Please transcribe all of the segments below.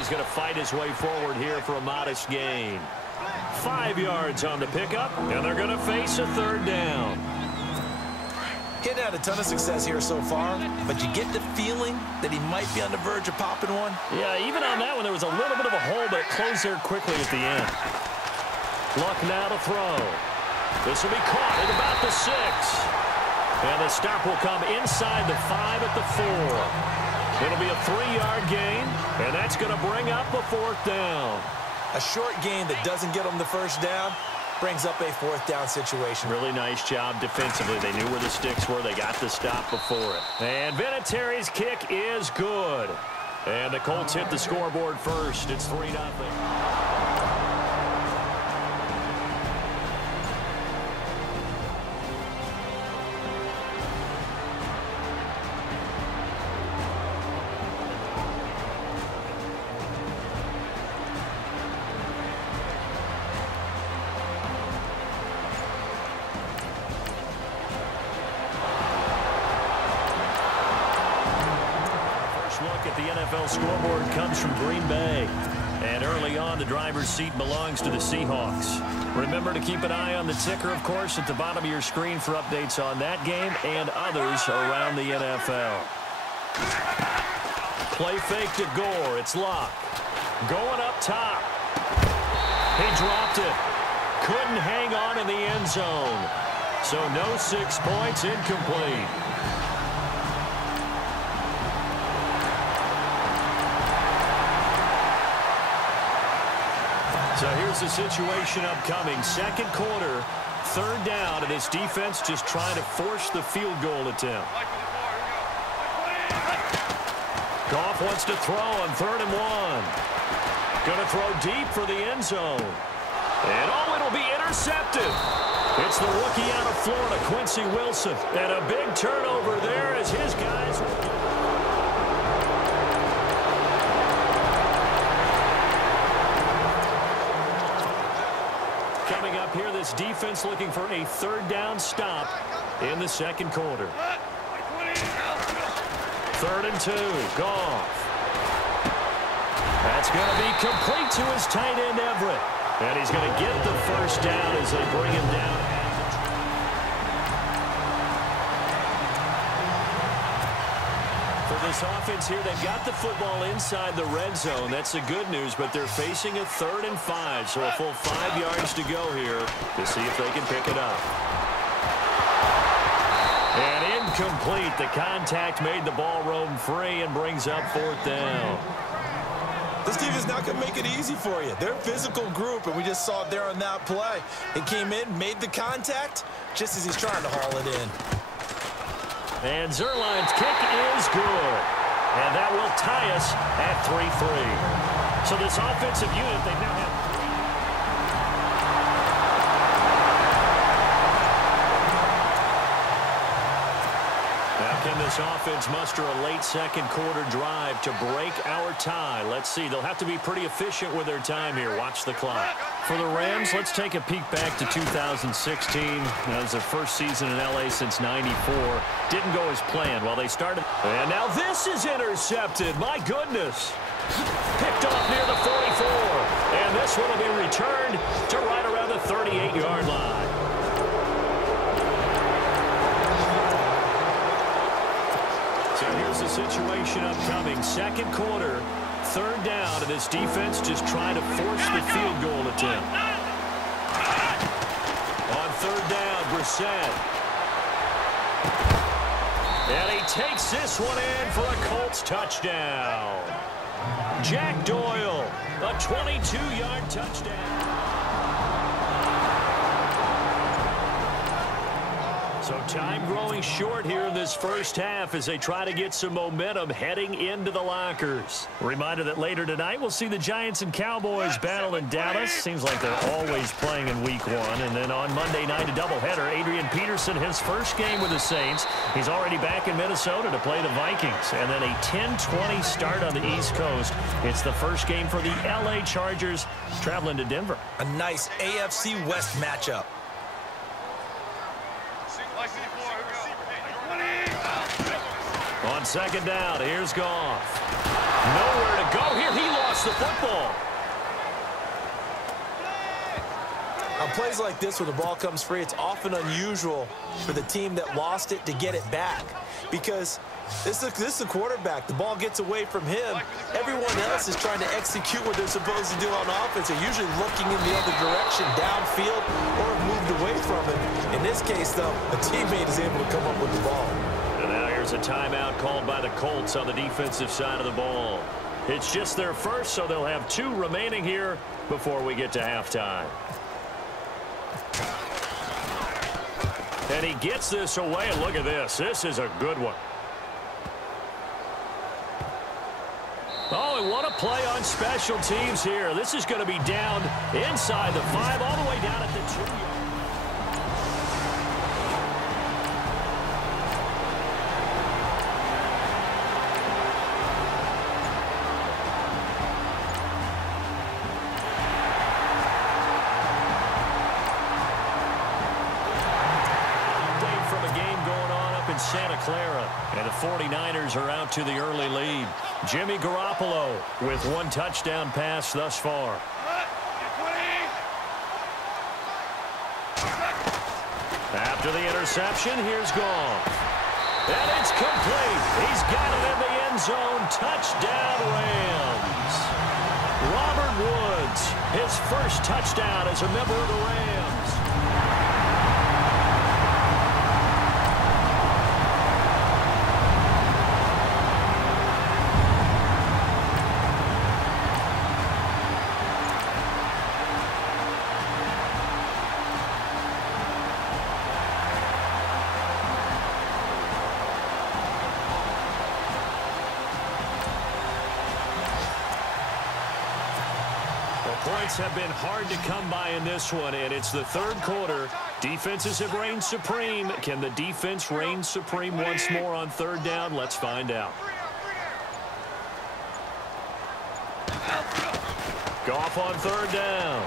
he's going to fight his way forward here for a modest gain. 5 yards on the pickup, and they're going to face a third down. Getting had a ton of success here so far, but you get the feeling that he might be on the verge of popping one. Yeah, even on that one, there was a little bit of a hole, but it closed there quickly at the end. Luck now to throw. This will be caught at about the 6. And the stop will come inside the 5 at the 4. It'll be a 3-yard gain, and that's going to bring up a 4th down. A short gain that doesn't get them the first down brings up a 4th down situation. Really nice job defensively. They knew where the sticks were. They got the stop before it. And Vinatieri's kick is good. And the Colts hit the scoreboard first. It's 3-0. Scoreboard comes from Green Bay. And early on, the driver's seat belongs to the Seahawks. Remember to keep an eye on the ticker, of course, at the bottom of your screen for updates on that game and others around the NFL. Play fake to Gore. It's Locke. Going up top. He dropped it. Couldn't hang on in the end zone. So no 6 points, incomplete. So here's the situation upcoming. Second quarter, 3rd down, and this defense just trying to force the field goal attempt. Goff wants to throw on 3rd and 1. Going to throw deep for the end zone. And oh, it'll be intercepted. It's the rookie out of Florida, Quincy Wilson. And a big turnover there as his guys... Coming up here, this defense looking for a 3rd down stop in the second quarter. 3rd and 2, Goff. That's going to be complete to his tight end, Everett. And he's going to get the first down as they bring him down. For this offense here, they've got the football inside the red zone. That's the good news, but they're facing a 3rd and 5, so a full 5 yards to go here to see if they can pick it up. And incomplete. The contact made the ball roam free and brings up 4th down. This team is not going to make it easy for you. They're a physical group, and we just saw it there on that play. It came in, made the contact, just as he's trying to haul it in. And Zerline's kick is good. And that will tie us at 3-3. So this offensive unit, they now have... Can this offense muster a late second quarter drive to break our tie? Let's see. They'll have to be pretty efficient with their time here. Watch the clock. For the Rams, let's take a peek back to 2016. That was their first season in L.A. since '94. Didn't go as planned while they started. And now this is intercepted. My goodness. Picked off near the 44. And this one will be returned to right around the 38-yard line. Here's the situation upcoming. Second quarter, 3rd down, and this defense just trying to force the field goal attempt. On 3rd down, Brissett. And he takes this one in for a Colts touchdown. Jack Doyle, a 22-yard touchdown. So time growing short here in this first half as they try to get some momentum heading into the lockers. Reminder that later tonight we'll see the Giants and Cowboys battle in Dallas. Seems like they're always playing in week 1. And then on Monday night, a doubleheader. Adrian Peterson, his first game with the Saints. He's already back in Minnesota to play the Vikings. And then a 10-20 start on the East Coast. It's the first game for the L.A. Chargers traveling to Denver. A nice AFC West matchup. On second down, here's Goff. Nowhere to go here. He lost gets the football. On plays like this, when the ball comes free, it's often unusual for the team that lost it to get it back. Because this is the quarterback. The ball gets away from him. Everyone else is trying to execute what they're supposed to do on offense. They're usually looking in the other direction, downfield, or have moved away from him. In this case, though, a teammate is able to come up with the ball. And now here's a timeout called by the Colts on the defensive side of the ball. It's just their first, so they'll have 2 remaining here before we get to halftime. And he gets this away. Look at this. This is a good one. Oh, and what a play on special teams here. This is going to be down inside the 5, all the way down at the 2-yard. Santa Clara, and the 49ers are out to the early lead. Jimmy Garoppolo with 1 touchdown pass thus far. After the interception, here's Goff. And it's complete. He's got it in the end zone. Touchdown, Rams. Robert Woods, his first touchdown as a member of the Rams. Points have been hard to come by in this one, and it's the 3rd quarter. Defenses have reigned supreme. Can the defense reign supreme once more on 3rd down? Let's find out. Goff on 3rd down.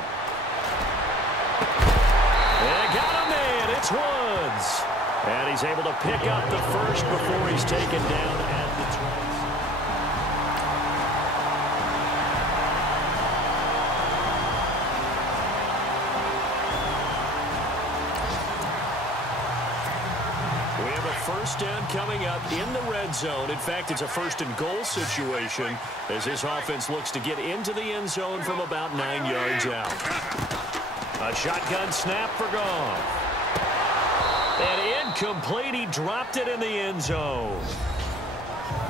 And got him in. It's Woods. And he's able to pick up the first before he's taken down at the 20. First down coming up in the red zone. In fact, it's a 1st and goal situation as this offense looks to get into the end zone from about 9 yards out. A shotgun snap for Goff. And incomplete. He dropped it in the end zone.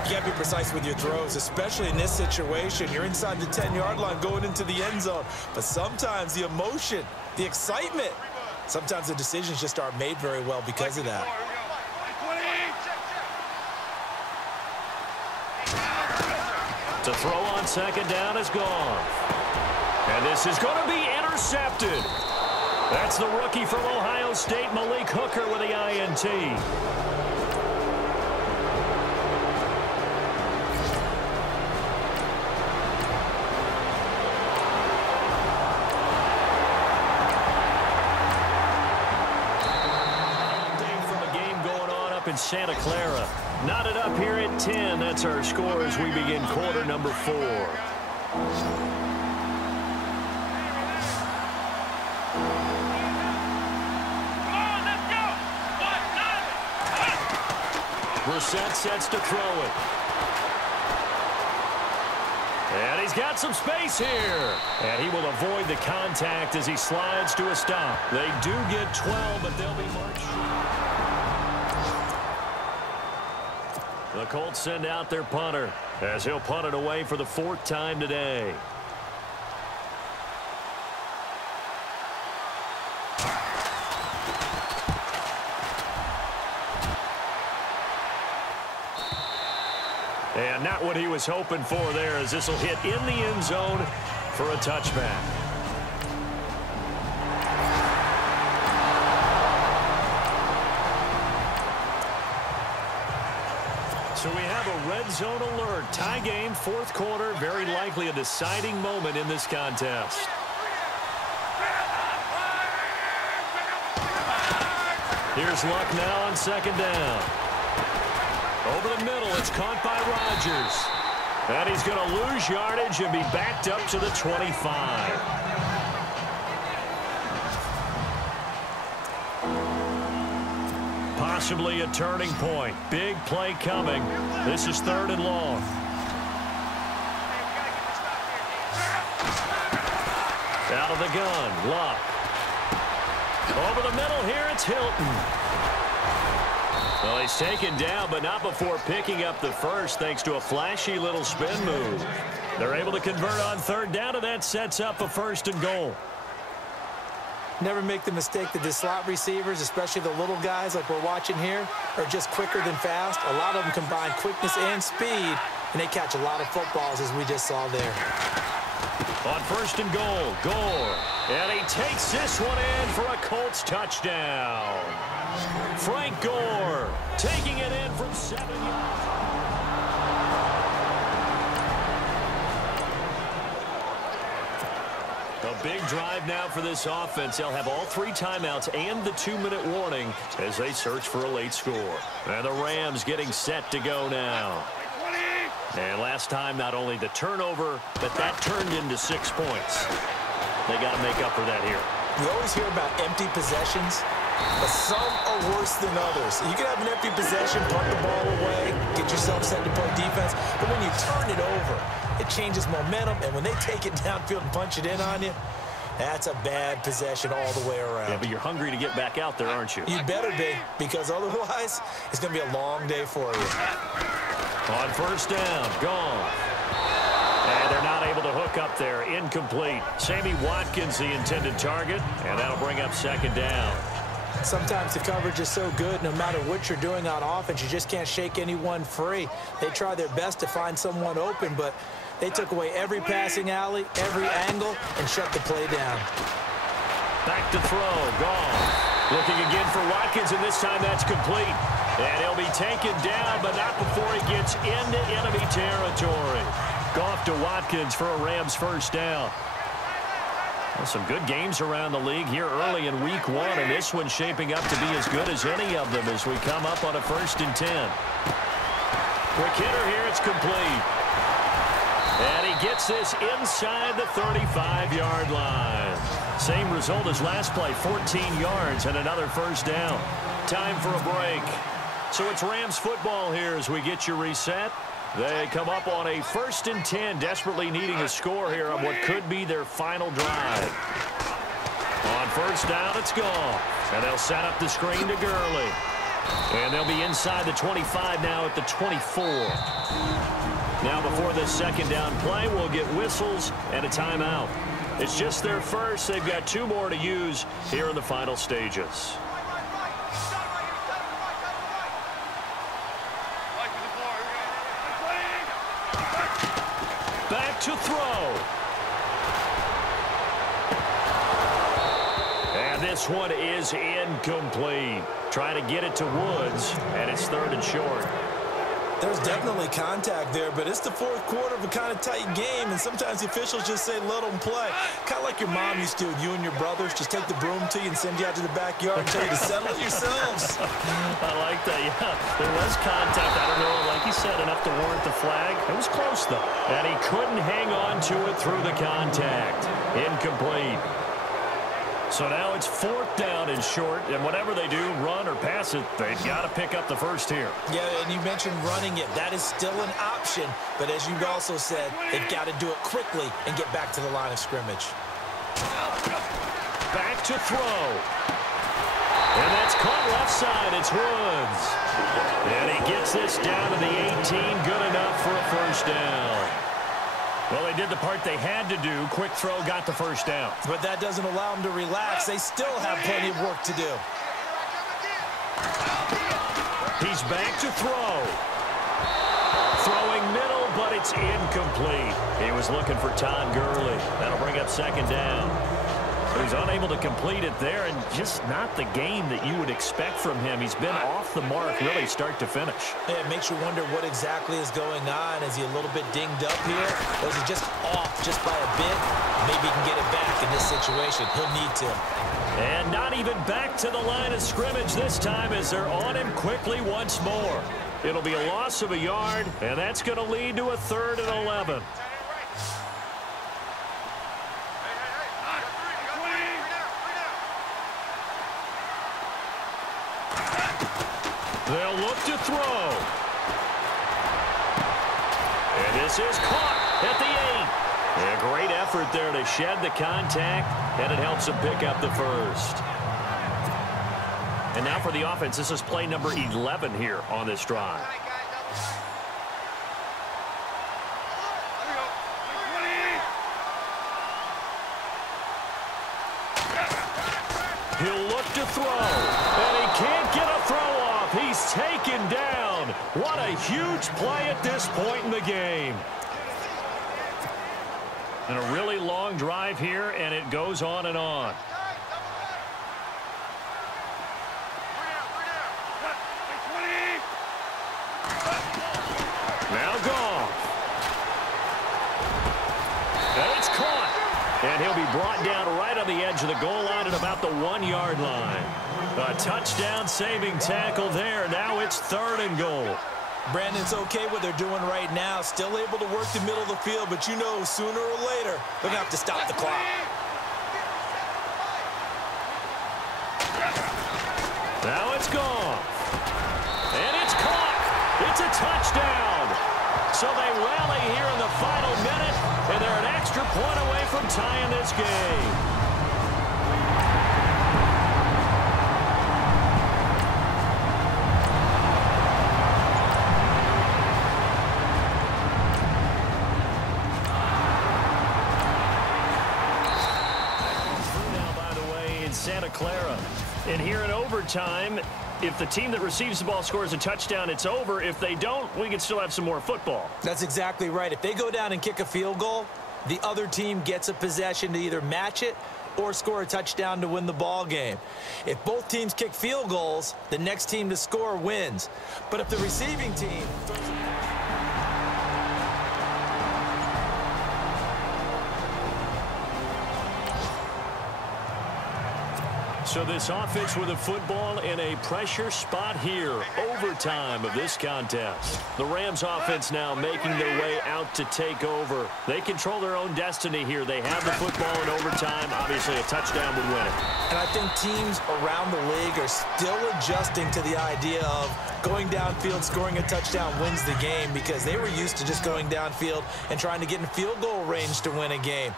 You got to be precise with your throws, especially in this situation. You're inside the 10-yard line going into the end zone. But sometimes the emotion, the excitement, sometimes the decisions just aren't made very well because of that. To throw on 2nd down is Goff. And this is going to be intercepted. That's the rookie from Ohio State, Malik Hooker, with the INT. From the game going on up in Santa Clara. Knotted up here at 10. That's our score as we begin quarter number 4. Brissett sets to throw it. And he's got some space here. And he will avoid the contact as he slides to a stop. They do get 12, but they'll be marched. The Colts send out their punter as he'll punt it away for the 4th time today. And not what he was hoping for there, as this will hit in the end zone for a touchback. So we have a red zone alert. Tie game, 4th quarter. Very likely a deciding moment in this contest. Here's Luck now on 2nd down. Over the middle, it's caught by Rodgers. And he's going to lose yardage and be backed up to the 25. Possibly a turning point. Big play coming. This is 3rd and long. Out of the gun, Luck. Over the middle here, it's Hilton. Well, he's taken down, but not before picking up the first thanks to a flashy little spin move. They're able to convert on 3rd down, and that sets up a 1st and goal. Never make the mistake that the slot receivers, especially the little guys like we're watching here, are just quicker than fast. A lot of them combine quickness and speed, and they catch a lot of footballs, as we just saw there. On 1st and goal, Gore. And he takes this one in for a Colts touchdown. Frank Gore taking it in from 7 yards. A big drive now for this offense. They'll have all 3 timeouts and the 2-minute warning as they search for a late score. And the Rams getting set to go now. And last time, not only the turnover, but that turned into 6 points. They got to make up for that here. You always hear about empty possessions, but some are worse than others. You can have an empty possession, punt the ball away, get yourself set to play defense, but when you turn it over, it changes momentum, and when they take it downfield and punch it in on you, that's a bad possession all the way around. Yeah, but you're hungry to get back out there, aren't you? You better be, because otherwise, it's going to be a long day for you. On 1st down, gone. And they're not able to hook up there. Incomplete. Sammy Watkins, the intended target, and that'll bring up 2nd down. Sometimes the coverage is so good, no matter what you're doing on offense, you just can't shake anyone free. They try their best to find someone open, but they took away every passing alley, every angle, and shut the play down. Back to throw, gone. Looking again for Watkins, and this time that's complete. And he'll be taken down, but not before he gets into enemy territory. Goff to Watkins for a Rams 1st down. Well, some good games around the league here early in week 1, and this one's shaping up to be as good as any of them as we come up on a 1st and 10. Quick hitter here, it's complete. And he gets this inside the 35-yard line. Same result as last play, 14 yards and another 1st down. Time for a break. So it's Rams football here as we get you reset. They come up on a 1st and 10, desperately needing a score here on what could be their final drive. On 1st down, it's gone. And they'll set up the screen to Gurley. And they'll be inside the 25 now at the 24. Now before this 2nd down play, we'll get whistles and a timeout. It's just their first. They've got 2 more to use here in the final stages. Back to throw. And this one is incomplete. Trying to get it to Woods, and it's 3rd and short. There's definitely contact there, but it's the 4th quarter of a kind of tight game, and sometimes the officials just say, let them play. Kind of like your mom used to with you and your brothers. Just take the broom to you and send you out to the backyard and tell you to settle it yourselves. I like that, yeah. There was contact. I don't know, like you said, enough to warrant the flag. It was close, though. And he couldn't hang on to it through the contact. Incomplete. So now it's 4th down and short, and whatever they do, run or pass it, they've got to pick up the first here. Yeah, and you mentioned running it. That is still an option, but as you also said, they've got to do it quickly and get back to the line of scrimmage. Back to throw. And that's caught left side. It's Woods. And he gets this down to the 18. Good enough for a 1st down. Well, they did the part they had to do. Quick throw, got the 1st down. But that doesn't allow them to relax. They still have plenty of work to do. He's back to throw. Throwing middle, but it's incomplete. He was looking for Todd Gurley. That'll bring up 2nd down. So he's unable to complete it there, and just not the game that you would expect from him. He's been off the mark really start to finish. Yeah, it makes you wonder what exactly is going on. Is he a little bit dinged up here? Or is he just off just by a bit? Maybe he can get it back in this situation. He'll need to. And not even back to the line of scrimmage this time as they're on him quickly once more. It'll be a loss of a yard, and that's going to lead to a 3rd and 11. They'll look to throw. And this is caught at the 8. A great effort there to shed the contact, and it helps them pick up the first. And now for the offense, this is play number 11 here on this drive. He'll look to throw, and he can't get a throw off. He's taken down. What a huge play at this point in the game. And a really long drive here, and it goes on and on. Now Goff. And it's caught. And he'll be brought down right on the edge of the goal line at about the 1-yard line. A touchdown-saving tackle there. Now it's 3rd and goal. Brandon's okay what they're doing right now. Still able to work the middle of the field, but you know sooner or later they're going to have to stop the clock. Now it's gone. And it's caught. It's a touchdown. So they rally here in the final minute, and they're an extra point away from tying this game. Santa Clara. And here in overtime, if the team that receives the ball scores a touchdown, it's over. If they don't, we can still have some more football. That's exactly right. If they go down and kick a field goal, the other team gets a possession to either match it or score a touchdown to win the ball game. If both teams kick field goals, the next team to score wins. But if the receiving team... So this offense with a football in a pressure spot here, overtime of this contest. The Rams offense now making their way out to take over. They control their own destiny here. They have the football in overtime. Obviously, a touchdown would win it. And I think teams around the league are still adjusting to the idea of going downfield, scoring a touchdown wins the game, because they were used to just going downfield and trying to get in field goal range to win a game.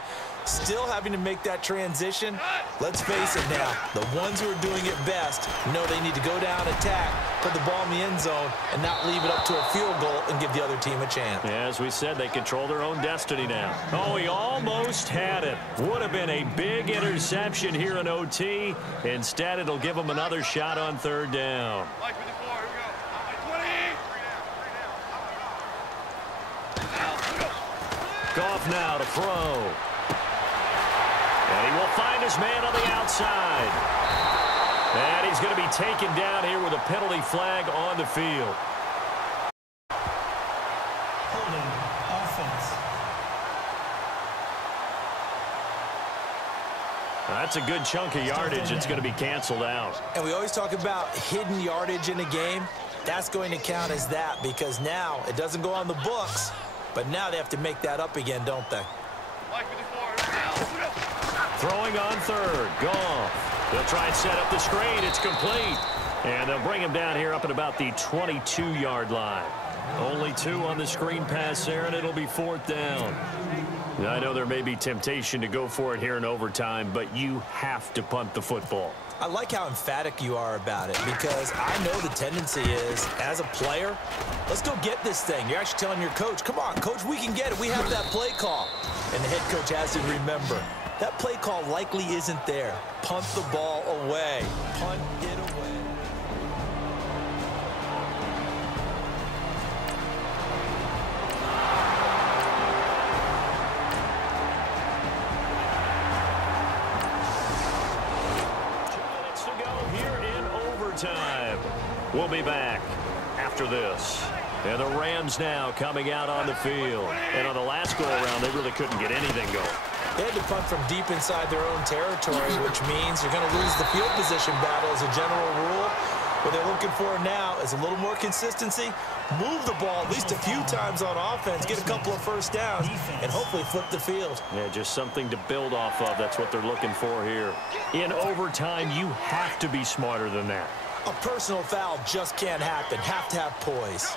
Still having to make that transition. Let's face it now, the ones who are doing it best know they need to go down, attack, put the ball in the end zone, and not leave it up to a field goal and give the other team a chance. As we said, they control their own destiny now. Oh, he almost had it. Would have been a big interception here in OT. Instead, it'll give them another shot on 3rd down. Goff now to throw. And he will find his man on the outside. And he's going to be taken down here with a penalty flag on the field. Holding offense. That's a good chunk of yardage. It's going to be canceled out. And we always talk about hidden yardage in a game. That's going to count as that, because now it doesn't go on the books, but now they have to make that up again, don't they? Throwing on 3rd. Goff. They'll try and set up the screen. It's complete. And they'll bring him down here up at about the 22-yard line. Only 2 on the screen pass there, and it'll be 4th down. Now, I know there may be temptation to go for it here in overtime, but you have to punt the football. I like how emphatic you are about it, because I know the tendency is, as a player, let's go get this thing. You're actually telling your coach, come on, coach, we can get it. We have that play call. And the head coach has to remember, that play call likely isn't there. Punt the ball away. Punt it away. Time. We'll be back after this. And the Rams now coming out on the field. And on the last go-around, they really couldn't get anything going. They had to punt from deep inside their own territory, which means you're going to lose the field position battle as a general rule. What they're looking for now is a little more consistency, move the ball at least a few times on offense, get a couple of first downs, and hopefully flip the field. Yeah, just something to build off of. That's what they're looking for here. In overtime, you have to be smarter than that. A personal foul just can't happen. Have to have poise.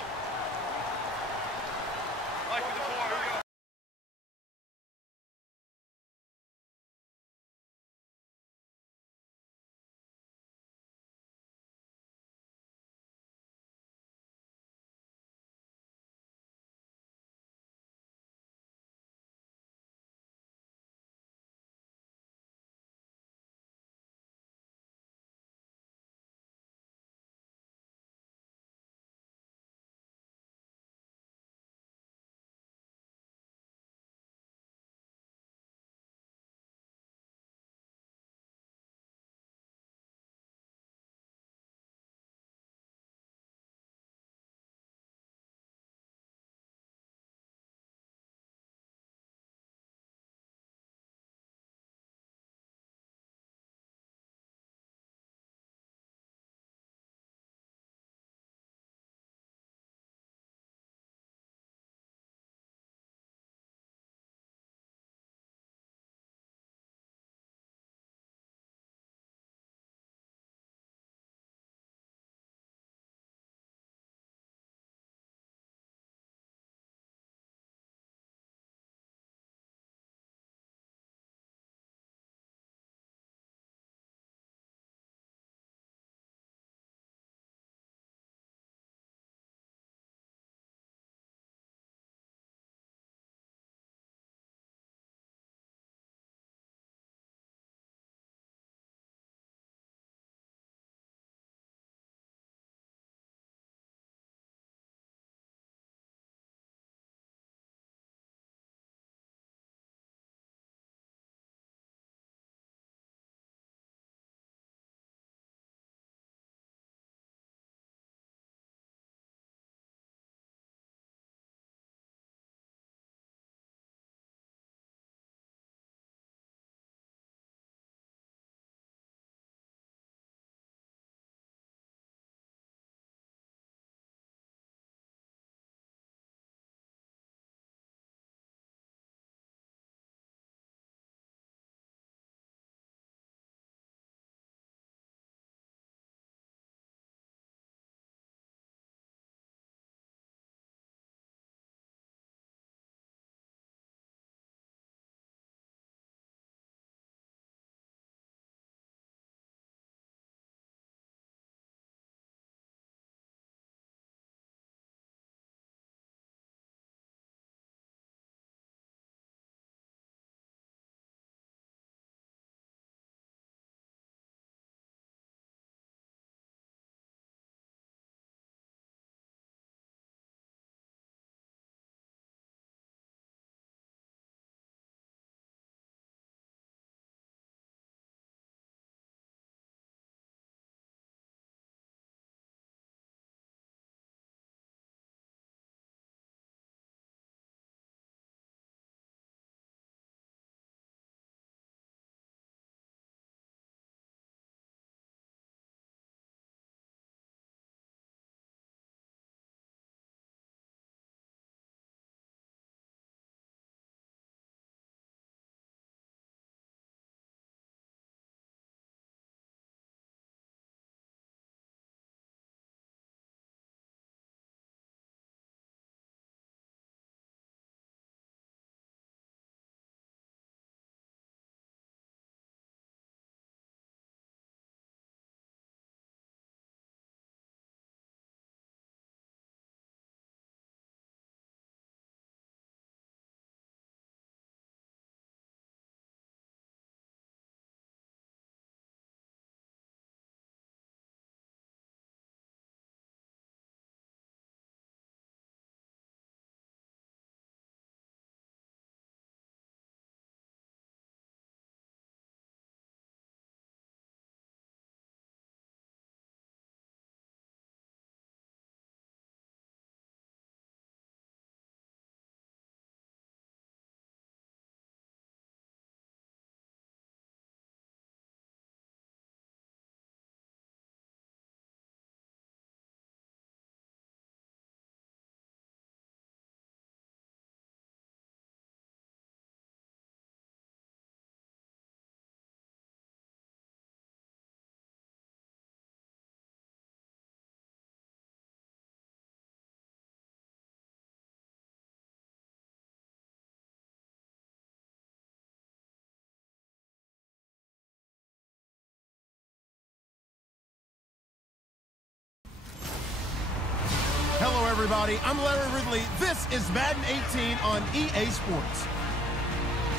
Hello, everybody. I'm Larry Ridley. This is Madden 18 on EA Sports.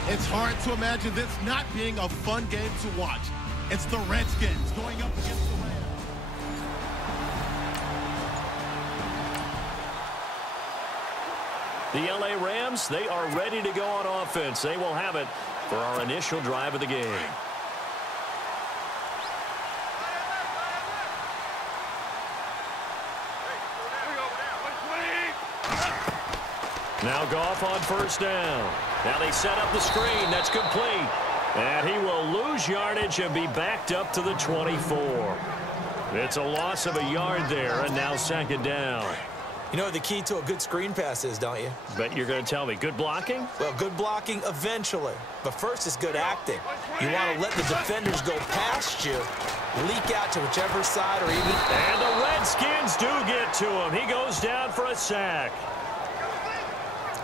It's hard to imagine this not being a fun game to watch. It's the Redskins going up against the Rams. The LA Rams, they are ready to go on offense. They will have it for our initial drive of the game. Now Goff on first down. Now they set up the screen. That's complete. And he will lose yardage and be backed up to the 24. It's a loss of a yard there, and now second down. You know what the key to a good screen pass is, don't you? Bet you're going to tell me. Good blocking? Well, good blocking eventually. But first is good acting. You want to let the defenders go past you, leak out to whichever side or even... And the Redskins do get to him. He goes down for a sack.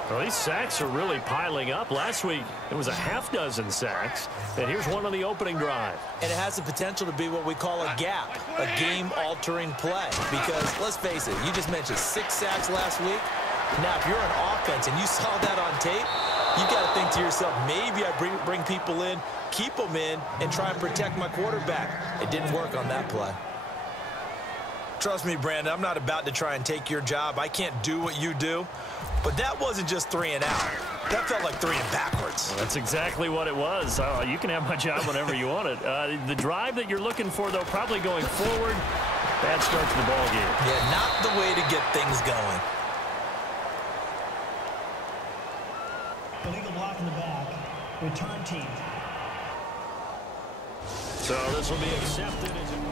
Well, these sacks are really piling up. Last week, it was a half-dozen sacks. And here's one on the opening drive. And it has the potential to be what we call a gap, a game-altering play. Because, let's face it, you just mentioned 6 sacks last week. Now, if you're an offense and you saw that on tape, you got to think to yourself, maybe I bring people in, keep them in, and try and protect my quarterback. It didn't work on that play. Trust me, Brandon, I'm not about to try and take your job. I can't do what you do. But that wasn't just 3 and out. That felt like 3 and backwards. Well, that's exactly what it was. You can have my job whenever you want it. The drive that you're looking for, though, probably going forward, bad start to the ball game. Yeah, not the way to get things going. Illegal block in the back. Return team. So this will be accepted as a...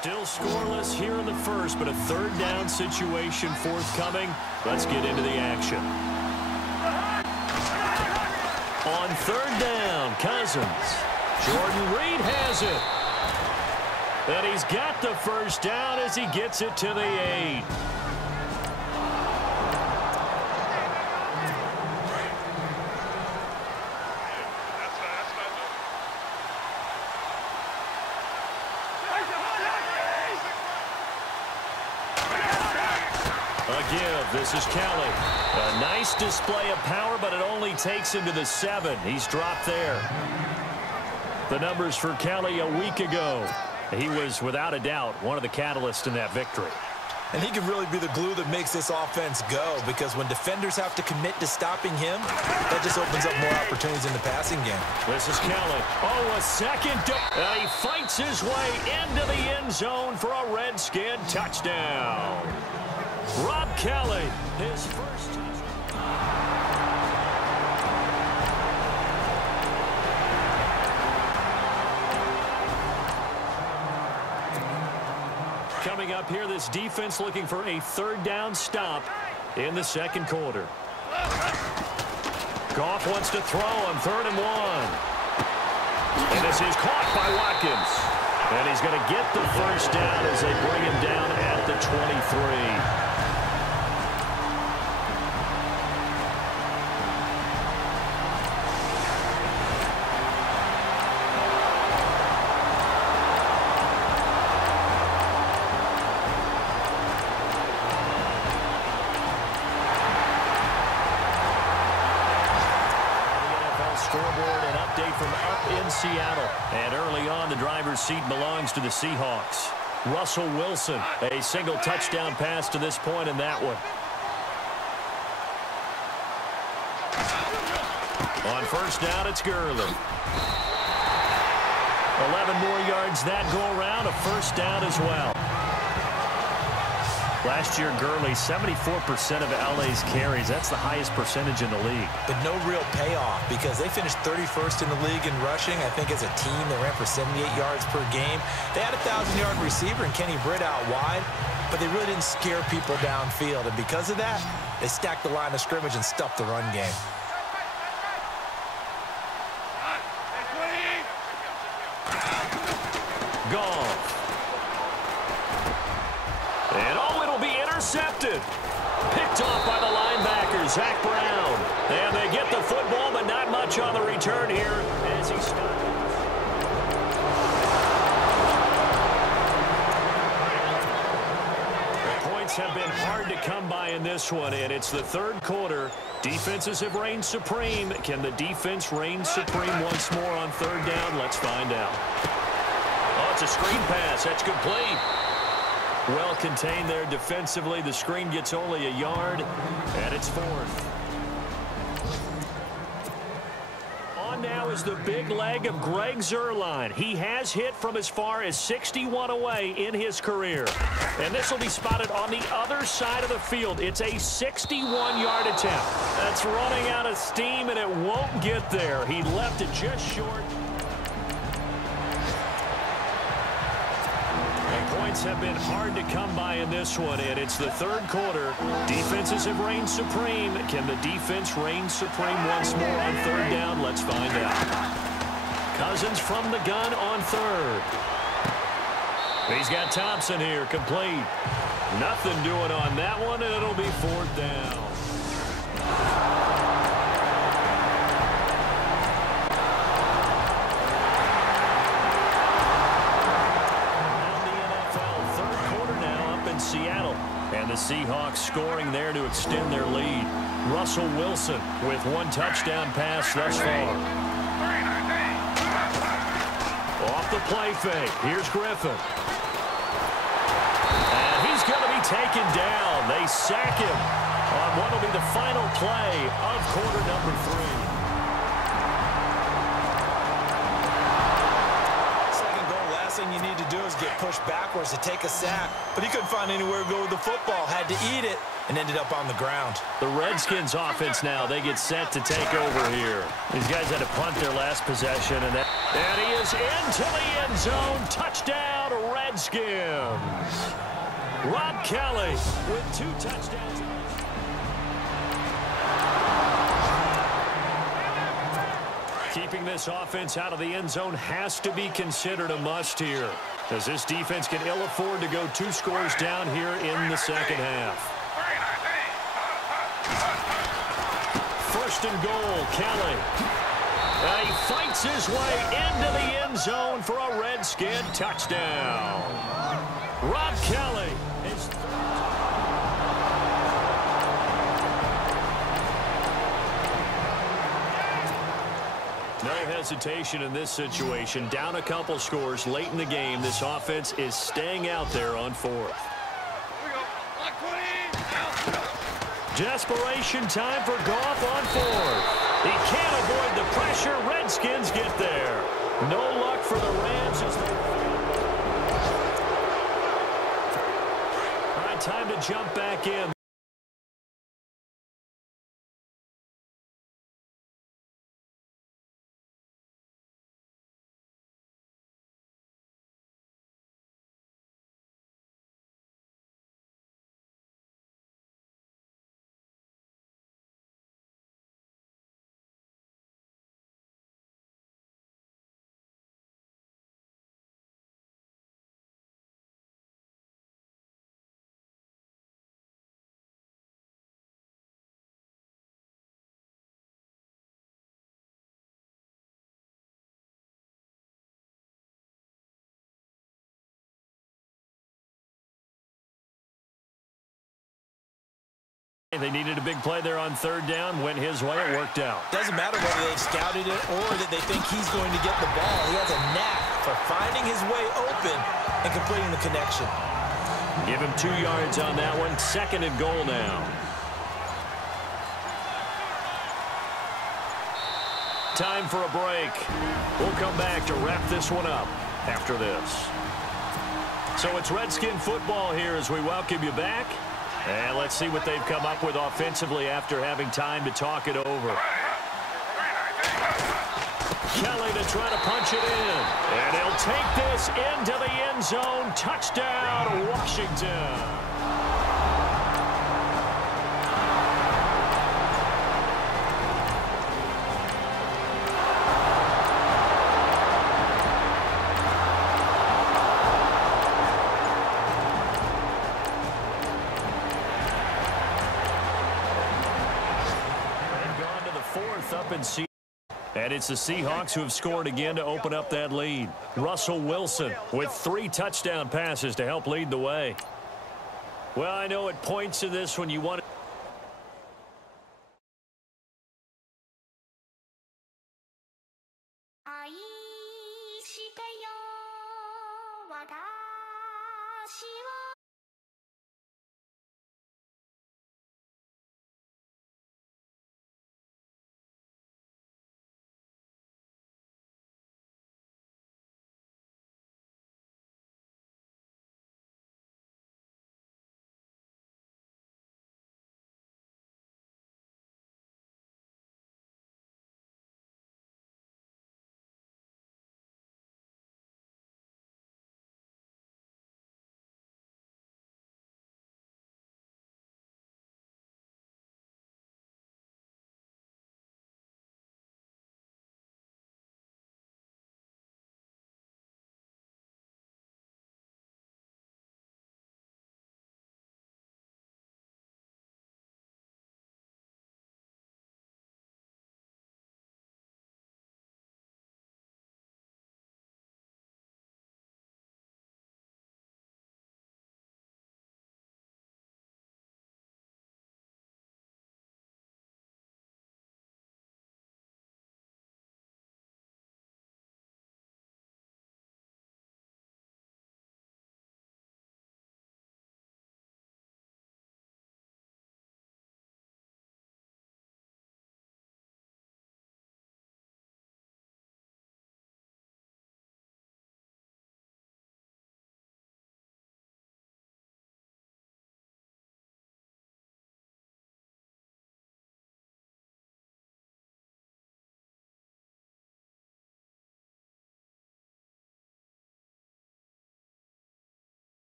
Still scoreless here in the first, but a third down situation forthcoming. Let's get into the action. On third down, Cousins. Jordan Reed has it. And he's got the first down as he gets it to the 8. This is Kelly. A nice display of power, but it only takes him to the 7. He's dropped there. The numbers for Kelly a week ago. He was, without a doubt, one of the catalysts in that victory. And he can really be the glue that makes this offense go, because when defenders have to commit to stopping him, that just opens up more opportunities in the passing game. This is Kelly. Oh, a second. And he fights his way into the end zone for a Redskin touchdown. Rob Kelly, his first touchdown. Coming up here, this defense looking for a third down stop in the second quarter. Goff wants to throw on 3rd and 1. And this is caught by Watkins. And he's going to get the first down as they bring him down at the 23. Scoreboard, an update from up in Seattle. And early on, the driver's seat belongs to the Seahawks. Russell Wilson, a single touchdown pass to this point in that one. On first down, it's Gurley. 11 more yards that go around, a first down as well. Last year, Gurley, 74% of LA's carries. That's the highest percentage in the league. But no real payoff because they finished 31st in the league in rushing. I think as a team, they ran for 78 yards per game. They had a 1,000-yard receiver in Kenny Britt out wide, but they really didn't scare people downfield. And because of that, they stacked the line of scrimmage and stuffed the run game. Intercepted. Picked off by the linebacker, Zach Brown. And they get the football, but not much on the return here as he stops. The points have been hard to come by in this one, and it's the third quarter. Defenses have reigned supreme. Can the defense reign supreme once more on third down? Let's find out. Oh, it's a screen pass. That's complete. Well contained there defensively. The screen gets only a yard, and it's fourth. On now is the big leg of Greg Zuerlein. He has hit from as far as 61 away in his career. And this will be spotted on the other side of the field. It's a 61-yard attempt. That's running out of steam, and it won't get there. He left it just short. Points have been hard to come by in this one, and it's the third quarter. Defenses have reigned supreme. Can the defense reign supreme once more on third down? Let's find out. Cousins from the gun on third. He's got Thompson here, complete. Nothing doing on that one, and it'll be fourth down. Seattle, and the Seahawks scoring there to extend their lead. Russell Wilson with one touchdown pass thus far. Off the play fake. Here's Griffin. And he's going to be taken down. They sack him on what will be the final play of quarter number 3. Thing you need to do is get pushed backwards to take a sack, but he couldn't find anywhere to go with the football, had to eat it, and ended up on the ground. The Redskins offense now, they get set to take over here. These guys had to punt their last possession, and he is into the end zone. Touchdown, Redskins. Rob Kelly with 2 touchdowns. Keeping this offense out of the end zone has to be considered a must here, as this defense can ill afford to go 2 scores down here in the second half. First and goal, Kelly. He fights his way into the end zone for a Redskin touchdown. Rob Kelly is no hesitation in this situation. Down a couple scores late in the game. This offense is staying out there on fourth. Desperation time for Goff on fourth. He can't avoid the pressure. Redskins get there. No luck for the Rams as they... All right, time to jump back in. They needed a big play there on third down. Went his way. It worked out. Doesn't matter whether they've scouted it or that they think he's going to get the ball. He has a knack for finding his way open and completing the connection. Give him 2 yards on that one. Second and goal now. Time for a break. We'll come back to wrap this one up after this. So it's Redskin football here as we welcome you back. And let's see what they've come up with offensively after having time to talk it over. Kelly to try to punch it in. And he'll take this into the end zone. Touchdown, Washington. up and see. And it's the Seahawks who have scored again to open up that lead. Russell Wilson with 3 touchdown passes to help lead the way. Well, I know at points of this when you want to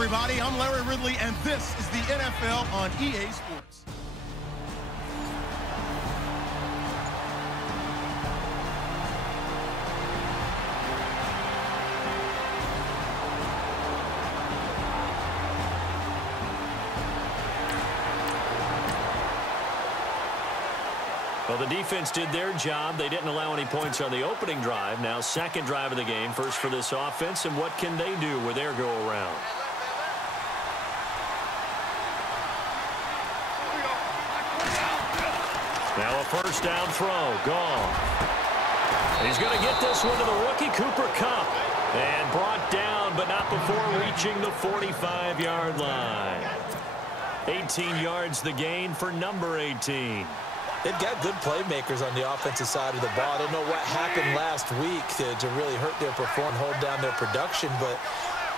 everybody. I'm Larry Ridley, and this is the NFL on EA Sports. Well, the defense did their job. They didn't allow any points on the opening drive. Now, second drive of the game, first for this offense, and what can they do with their go-around? Now a first down throw, gone. He's going to get this one to the rookie, Cooper Kupp, and brought down, but not before reaching the 45-yard line. 18 yards the gain for number 18. They've got good playmakers on the offensive side of the ball. I don't know what happened last week to really hurt their performance, hold down their production, but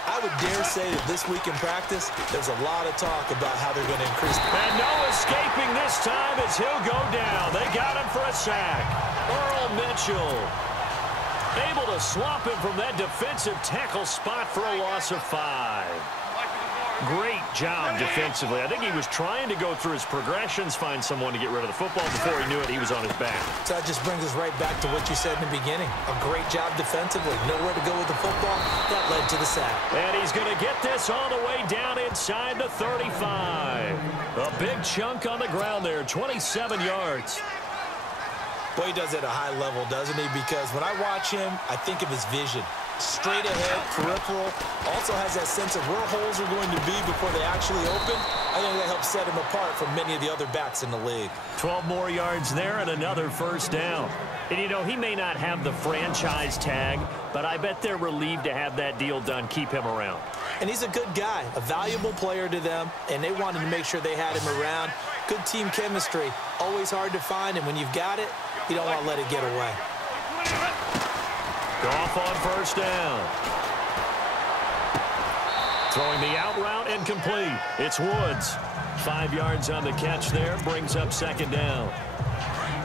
I would dare say that this week in practice, there's a lot of talk about how they're going to increase. And no escaping this time as he'll go down. They got him for a sack. Earl Mitchell able to swamp him from that defensive tackle spot for a loss of 5. Great job defensively. I think he was trying to go through his progressions, find someone to get rid of the football. Before he knew it, he was on his back. So that just brings us right back to what you said in the beginning. A great job defensively. Nowhere to go with the football. That led to the sack. And he's going to get this all the way down inside the 35. A big chunk on the ground there, 27 yards. Boy, he does it at a high level, doesn't he? Because when I watch him, I think of his vision. Straight ahead, peripheral, also has that sense of where holes are going to be before they actually open. I think that helps set him apart from many of the other backs in the league. 12 more yards there and another first down. And, you know, he may not have the franchise tag, but I bet they're relieved to have that deal done, keep him around. And he's a good guy, a valuable player to them, and they wanted to make sure they had him around. Good team chemistry, always hard to find, and when you've got it, you don't want to let it get away. Goff on first down. Throwing the out route incomplete. It's Woods. 5 yards on the catch there. Brings up second down.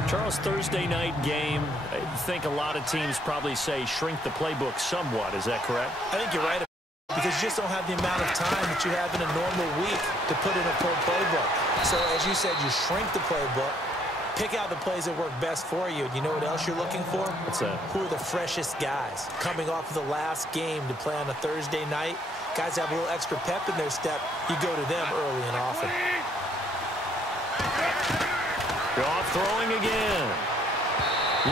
Charles, Thursday night game. I think a lot of teams probably say shrink the playbook somewhat. Is that correct? I think you're right, because you just don't have the amount of time that you have in a normal week to put in a full playbook. So as you said, you shrink the playbook. Pick out the plays that work best for you. You know what else you're looking for? What's that? Who are the freshest guys? Coming off of the last game to play on a Thursday night, guys have a little extra pep in their step. You go to them early and often. Goff throwing again.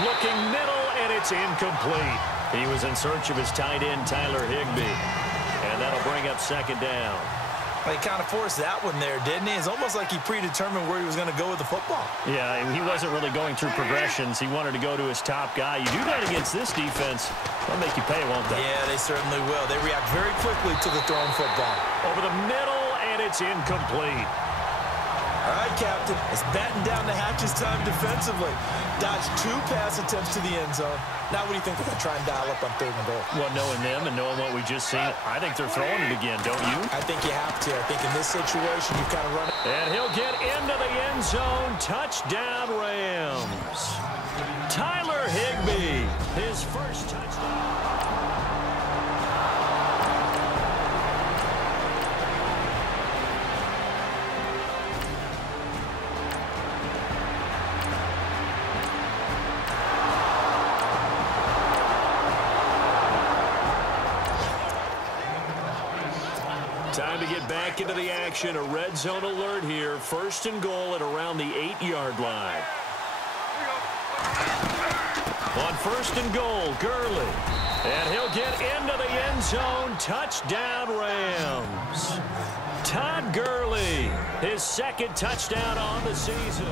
Looking middle, and it's incomplete. He was in search of his tight end, Tyler Higbee. And that'll bring up second down. Well, he kind of forced that one there, didn't he? It's almost like he predetermined where he was going to go with the football. Yeah, he wasn't really going through progressions. He wanted to go to his top guy. You do that against this defense, they'll make you pay, won't they? Yeah, they certainly will. They react very quickly to the thrown football. Over the middle, and it's incomplete. All right, Captain. It's batten down the hatches time defensively. Dodged 2 pass attempts to the end zone. Now what do you think they're going to try and dial up on 3rd and goal? Well, knowing them and knowing what we just seen, I think they're throwing it again, don't you? I think you have to. I think in this situation, you've got to run it. And he'll get into the end zone. Touchdown, Rams. Tyler Higbee, his first touchdown. Time to get back into the action. A red zone alert here. 1st and goal at around the 8-yard line. On 1st and goal, Gurley. And he'll get into the end zone. Touchdown, Rams. Todd Gurley, his 2nd touchdown on the season.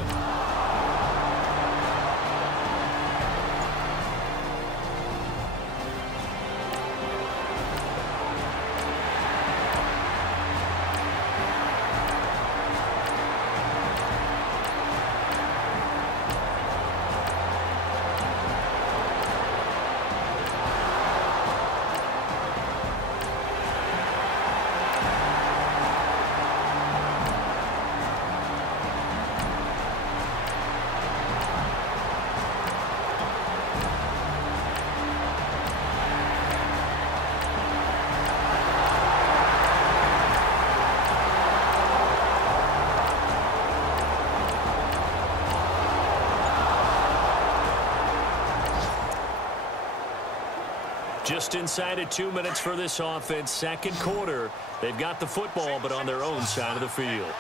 Just inside of 2 minutes for this offense. Second quarter. They've got the football, but on their own side of the field.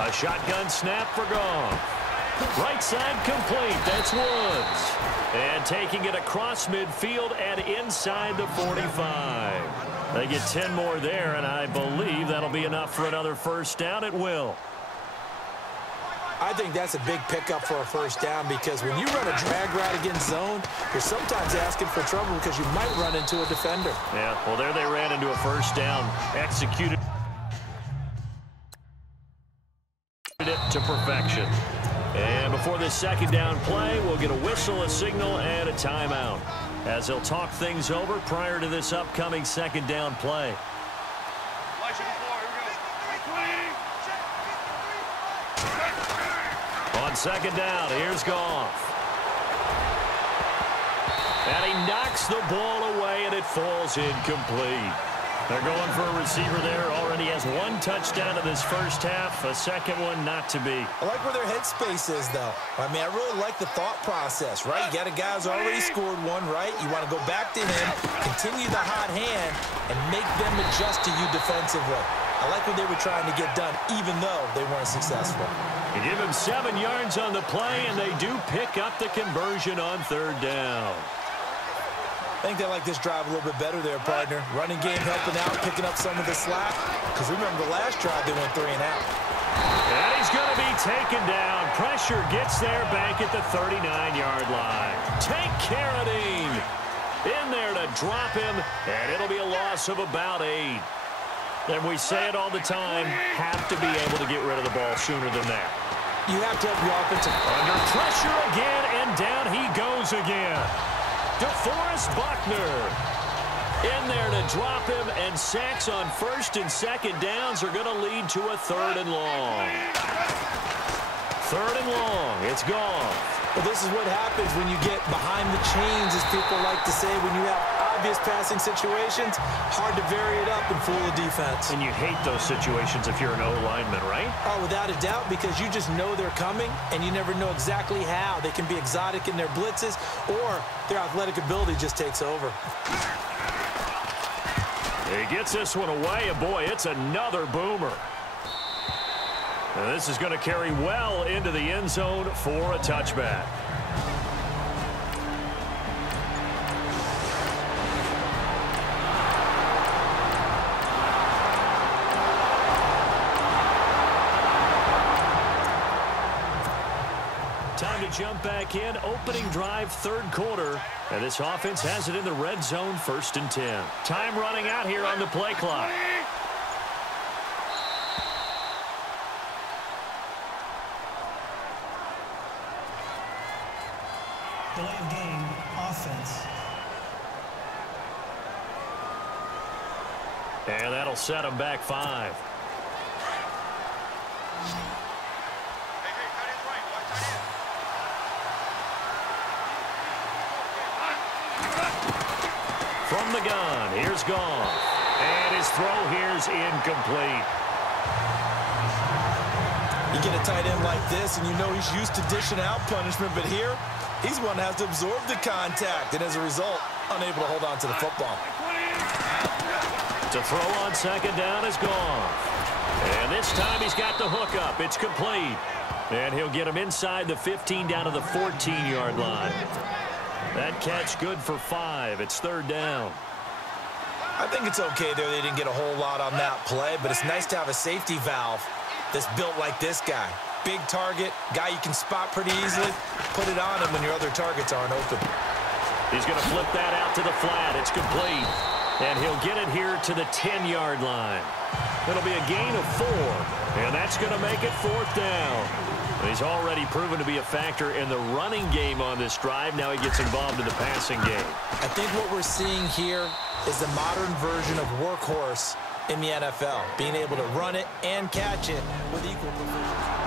A shotgun snap for Goff. Right side complete. That's Woods. And taking it across midfield and inside the 45. They get 10 more there, and I believe that'll be enough for another first down. It will. I think that's a big pickup for a first down because when you run a drag route against zone, you're sometimes asking for trouble because you might run into a defender. Yeah, well, there they ran into a first down. Executed it to perfection. And before this second down play, we'll get a whistle, a signal, and a timeout as they'll talk things over prior to this upcoming second down play. On second down, here's Goff. And he knocks the ball away, and it falls incomplete. They're going for a receiver there. Already has one touchdown in this first half. A second one not to be. I like where their headspace is, though. I mean, I really like the thought process, right? You got a guy who's already scored one, right? You want to go back to him, continue the hot hand, and make them adjust to you defensively. I like what they were trying to get done, even though they weren't successful. You give him 7 yards on the play, and they do pick up the conversion on third down. I think they like this drive a little bit better there, partner. Running game helping out, picking up some of the slack. Because remember, the last drive, they went 3 and out. And he's going to be taken down. Pressure gets there back at the 39-yard line. Tank Carradine in there to drop him, and it'll be a loss of about 8. And we say it all the time, have to be able to get rid of the ball sooner than that. You have to help your offensive. Under pressure again, and down he goes again. DeForest Buckner in there to drop him, and sacks on first and second downs are going to lead to a 3rd and long. 3rd and long. It's Goff. Well, this is what happens when you get behind the chains, as people like to say, when you have obvious passing situations, hard to vary it up and fool the defense. And you hate those situations if you're an O-lineman, right? Oh, without a doubt, because you just know they're coming, and you never know exactly how. They can be exotic in their blitzes, or their athletic ability just takes over. He gets this one away, and boy, it's another boomer. And this is going to carry well into the end zone for a touchback. Time to jump back in. Opening drive, 3rd quarter. And this offense has it in the red zone, 1st and 10. Time running out here on the play clock. Delay of game, offense. And that'll set them back 5. From the gun, here's Goff. And his throw here's incomplete. You get a tight end like this, and you know he's used to dishing out punishment, but here, he's one that has to absorb the contact, and as a result, unable to hold on to the football. To throw on second down is Goff. And this time he's got the hook up. It's complete. And he'll get him inside the 15 down to the 14-yard line. That catch good for 5. It's 3rd down. I think it's okay there. They didn't get a whole lot on that play, but it's nice to have a safety valve that's built like this guy. Big target, guy you can spot pretty easily. Put it on him when your other targets aren't open. He's going to flip that out to the flat. It's complete. And he'll get it here to the 10-yard line. It'll be a gain of 4. And that's going to make it 4th down. He's already proven to be a factor in the running game on this drive. Now he gets involved in the passing game. I think what we're seeing here is the modern version of workhorse in the NFL, being able to run it and catch it with equal proficiency.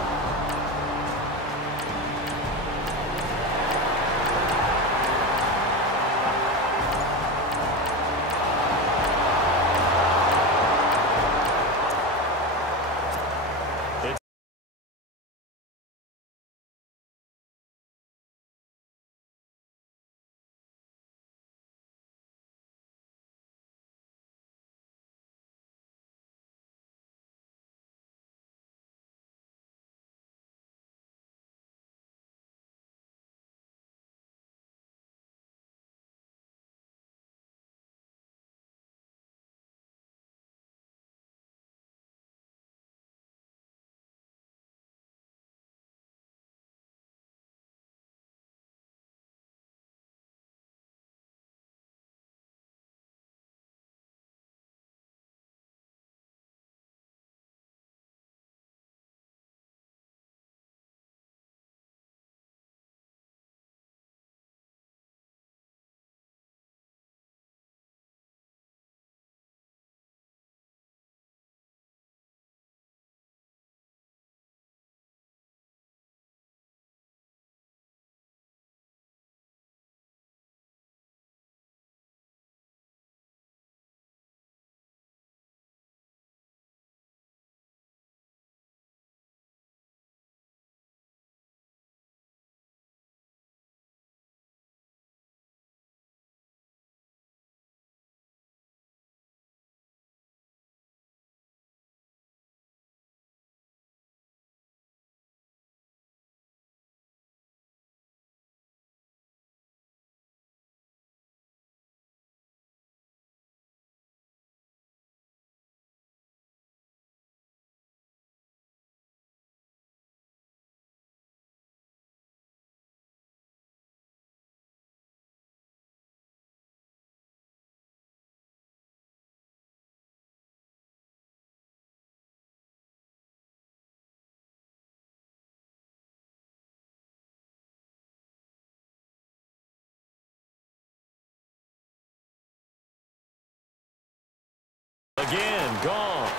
Again, Goff.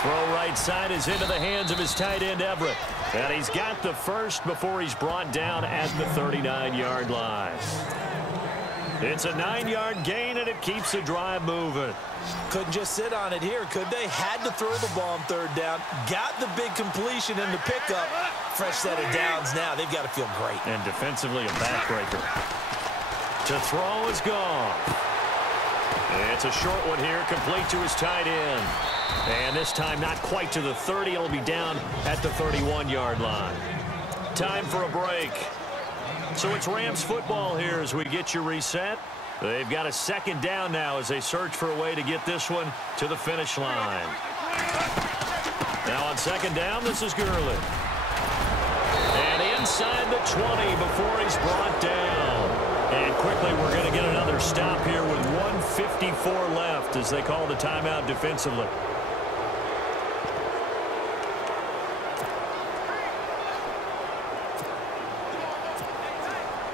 Throw right side is into the hands of his tight end, Everett. And he's got the first before he's brought down at the 39-yard line. It's a 9-yard gain, and it keeps the drive moving. Couldn't just sit on it here, could they? Had to throw the ball on third down. Got the big completion in the pickup. Fresh set of downs now. They've got to feel great. And defensively, a backbreaker. To throw is gone. It's a short one here, complete to his tight end. And this time not quite to the 30. It'll be down at the 31-yard line. Time for a break. So it's Rams football here as we get you reset. They've got a second down now as they search for a way to get this one to the finish line. Now on second down, this is Gurley. And inside the 20 before he's brought down. And quickly, we're going to get another stop here with 1:54 left as they call the timeout defensively.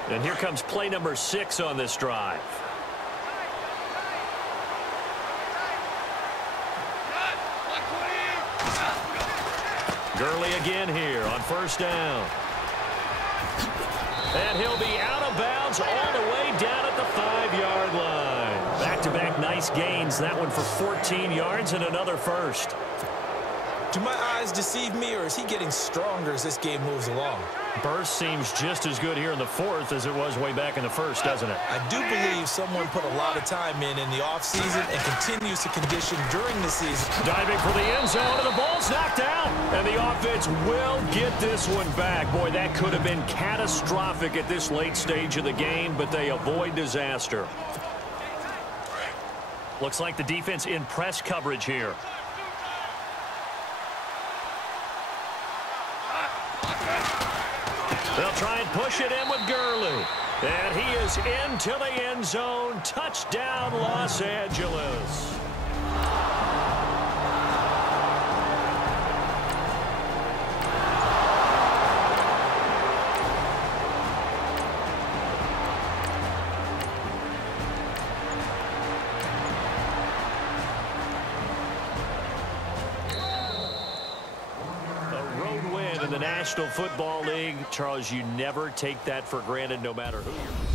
And here comes play number 6 on this drive. Gurley again here on first down. And he'll be out of bounds all the way down at the 5-yard line. Back-to-back nice gains. That one for 14 yards and another first. Do my eyes deceive me, or is he getting stronger as this game moves along? Burst seems just as good here in the fourth as it was way back in the first, doesn't it? I do believe someone put a lot of time in the offseason and continues to condition during the season. Diving for the end zone, and the ball's knocked out. And the offense will get this one back. Boy, that could have been catastrophic at this late stage of the game, but they avoid disaster. Looks like the defense in press coverage here. They'll try and push it in with Gurley. And he is into the end zone. Touchdown, Los Angeles. The National Football League. Charles, you never take that for granted no matter who you're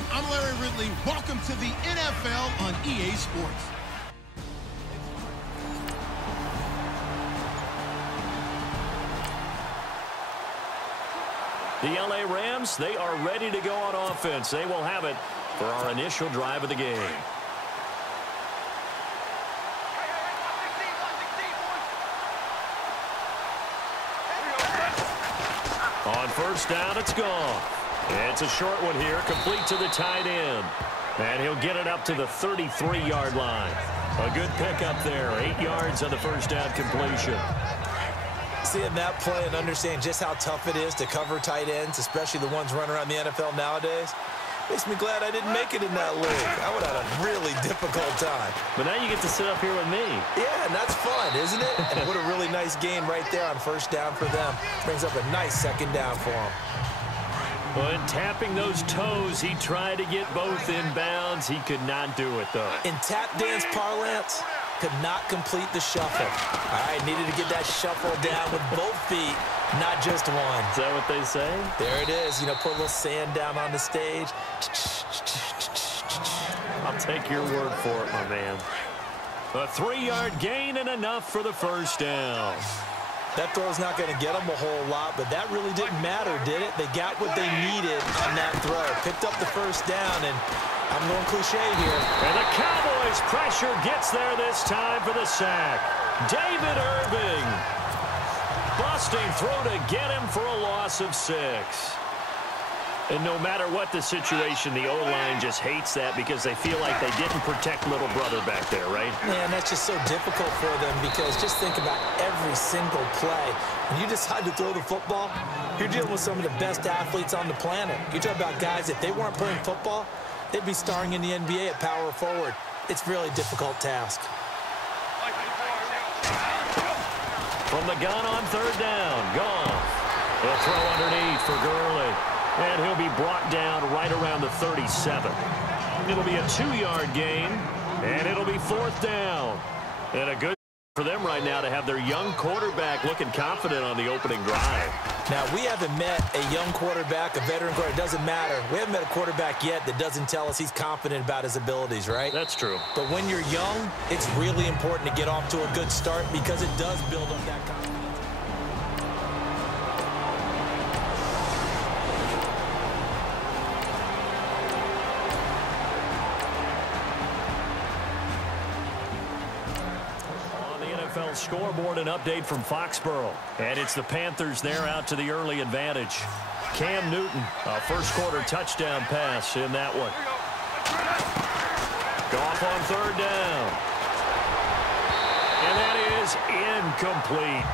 everyone. I'm Larry Ridley. Welcome to the NFL on EA Sports. The LA Rams, they are ready to go on offense. They will have it for our initial drive of the game. On first down, it's gone. It's a short one here, complete to the tight end. And he'll get it up to the 33-yard line. A good pickup there, 8 yards on the first down completion. Seeing that play and understanding just how tough it is to cover tight ends, especially the ones running around the NFL nowadays, makes me glad I didn't make it in that league. I would have had a really difficult time. But now you get to sit up here with me. Yeah, and that's fun, isn't it? And what a really nice gain right there on first down for them. Brings up a nice second down for them. When tapping those toes, he tried to get both inbounds. He could not do it, though. In tap dance parlance, could not complete the shuffle. All right, needed to get that shuffle down with both feet, not just one. Is that what they say? There it is. You know, put a little sand down on the stage. I'll take your word for it, my man. A 3-yard gain and enough for the first down. That throw's not going to get them a whole lot, but that really didn't matter, did it? They got what they needed on that throw. Picked up the first down, and I'm going cliche here. And the Cowboys' pressure gets there this time for the sack. David Irving. Busting throw to get him for a loss of 6. And no matter what the situation, the O-line just hates that because they feel like they didn't protect little brother back there, right? Man, that's just so difficult for them because just think about every single play. When you decide to throw the football, you're dealing with some of the best athletes on the planet. You talk about guys, if they weren't playing football, they'd be starring in the NBA at power forward. It's a really difficult task. From the gun on third down, Goff. He'll throw underneath for Gurley. And he'll be brought down right around the 37. It'll be a 2-yard gain, and it'll be fourth down. And a good for them right now to have their young quarterback looking confident on the opening drive. Now, we haven't met a young quarterback, a veteran quarterback. It doesn't matter. We haven't met a quarterback yet that doesn't tell us he's confident about his abilities, right? That's true. But when you're young, it's really important to get off to a good start because it does build up that confidence. Scoreboard, an update from Foxborough. And it's the Panthers there out to the early advantage. Cam Newton, a first quarter touchdown pass in that one. Goff on third down. And that is incomplete.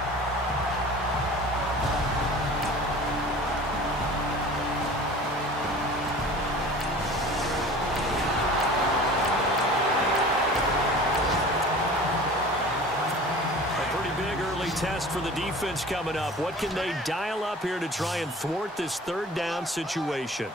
Test for the defense coming up. What can they dial up here to try and thwart this third down situation?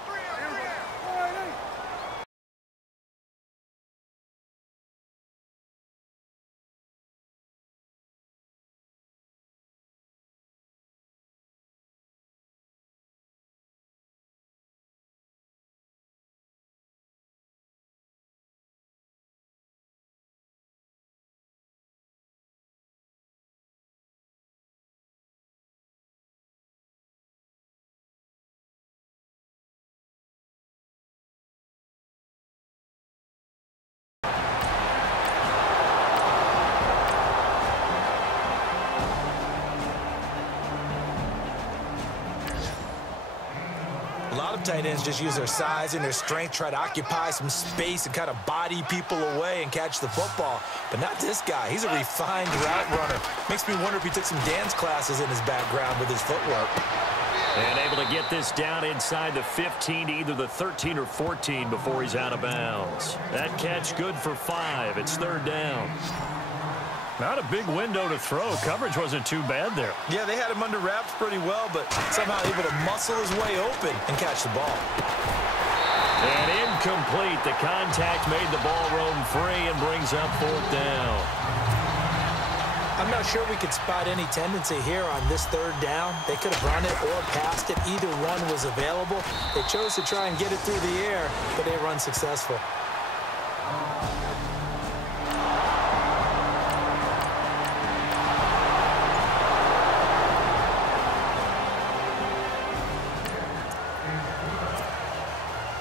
A lot of tight ends just use their size and their strength, try to occupy some space and kind of body people away and catch the football. But not this guy. He's a refined route runner. Makes me wonder if he took some dance classes in his background with his footwork. And able to get this down inside the 15 to either the 13 or 14 before he's out of bounds. That catch good for 5. It's third down. Not a big window to throw. Coverage wasn't too bad there. Yeah, they had him under wraps pretty well, but somehow able to muscle his way open and catch the ball. And incomplete. The contact made the ball roam free and brings up fourth down. I'm not sure we could spot any tendency here on this third down. They could have run it or passed it. Either one was available. They chose to try and get it through the air, but they were unsuccessful.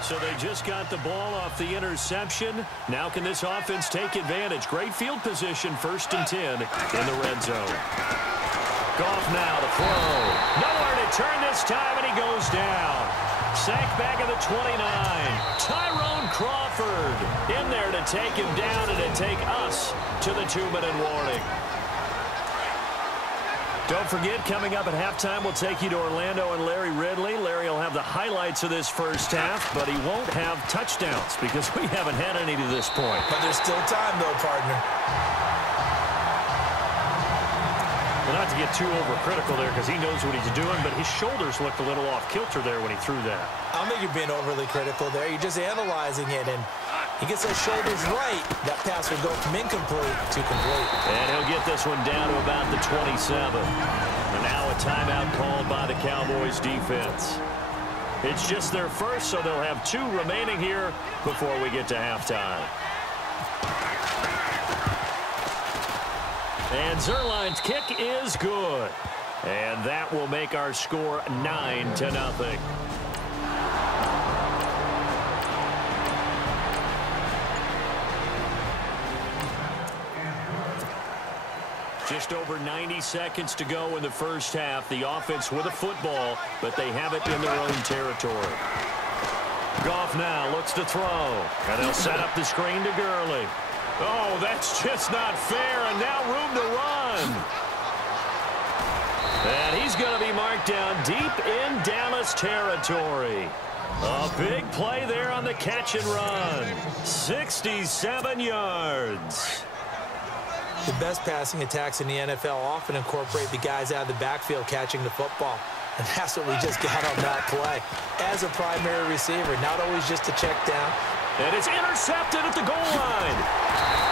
So they just got the ball off the interception. Now can this offense take advantage? Great field position, 1st and 10 in the red zone. Goff now to throw. Nowhere to turn this time, and he goes down. Sacked back at the 29. Tyrone Crawford in there to take him down and to take us to the 2-minute warning. Don't forget, coming up at halftime, we'll take you to Orlando and Larry Ridley. Larry will have the highlights of this first half, but he won't have touchdowns because we haven't had any to this point. But there's still time, though, partner. Well, not to get too overcritical there because he knows what he's doing, but his shoulders looked a little off-kilter there when he threw that. I don't think you're being overly critical there. You're just analyzing it, and he gets those shoulders right. That pass would go from incomplete to complete. And he'll get this one down to about the 27. And now a timeout called by the Cowboys defense. It's just their first, so they'll have 2 remaining here before we get to halftime. And Zerline's kick is good. And that will make our score 9-0. Just over 90 seconds to go in the first half. The offense with a football, but they have it in their own territory. Goff now looks to throw, and they'll set up the screen to Gurley. Oh, that's just not fair, and now room to run. And he's going to be marked down deep in Dallas territory. A big play there on the catch and run. 67 yards. The best passing attacks in the NFL often incorporate the guys out of the backfield catching the football. And that's what we just got on that play. As a primary receiver, not always just a check down. And it's intercepted at the goal line.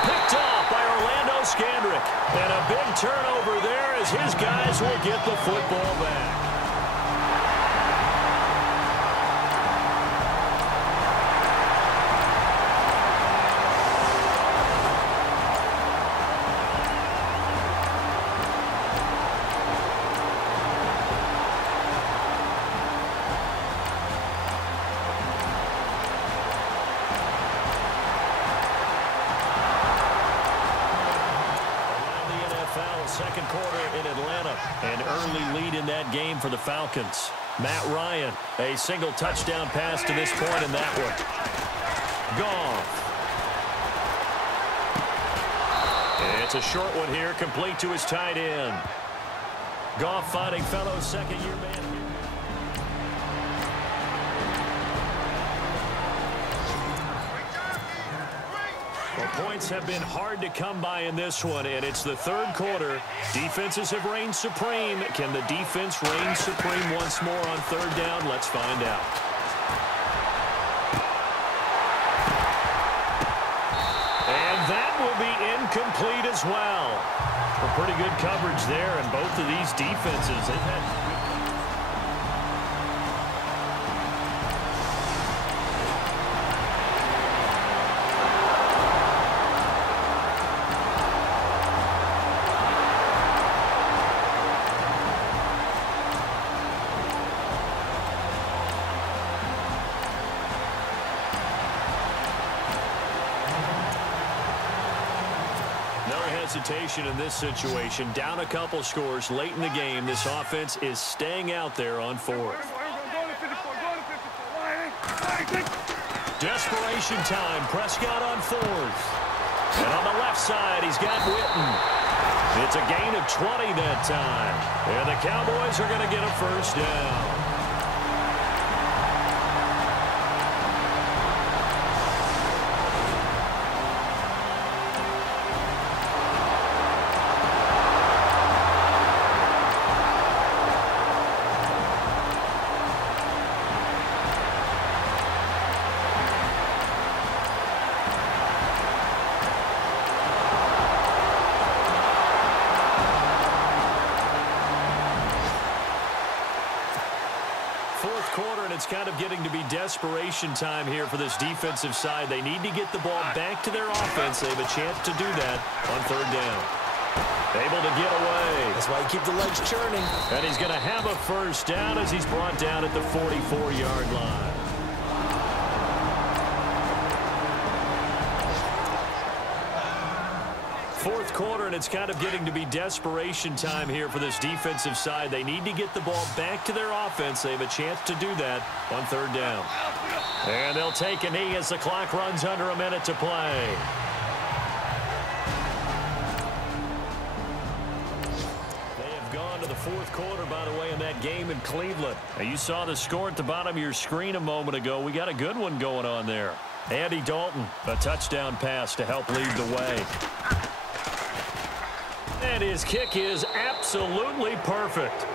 Picked off by Orlando Scandrick. And a big turnover there as his guys will get the football back. Second quarter in Atlanta. An early lead in that game for the Falcons. Matt Ryan, a single touchdown pass to this point in that one. Goff. It's a short one here, complete to his tight end. Goff fighting fellow second-year man. Points have been hard to come by in this one, and it's the third quarter. Defenses have reigned supreme. Can the defense reign supreme once more on third down? Let's find out. And that will be incomplete as well. A pretty good coverage there, and both of these defenses, they've had good. Hesitation in this situation. Down a couple scores late in the game. This offense is staying out there on fourth. Desperation time. Prescott on fourth. And on the left side, he's got Witten. It's a gain of 20 that time. And the Cowboys are going to get a first down. Fourth quarter, and it's kind of getting to be desperation time here for this defensive side. They need to get the ball back to their offense. They have a chance to do that on third down. Able to get away. That's why you keep the legs churning. And he's going to have a first down as he's brought down at the 44-yard line. Fourth quarter, and it's kind of getting to be desperation time here for this defensive side. They need to get the ball back to their offense. They have a chance to do that on third down. And they'll take a knee as the clock runs under a minute to play. They have gone to the fourth quarter, by the way, in that game in Cleveland. Now, you saw the score at the bottom of your screen a moment ago. We got a good one going on there. Andy Dalton, a touchdown pass to help lead the way. And his kick is absolutely perfect.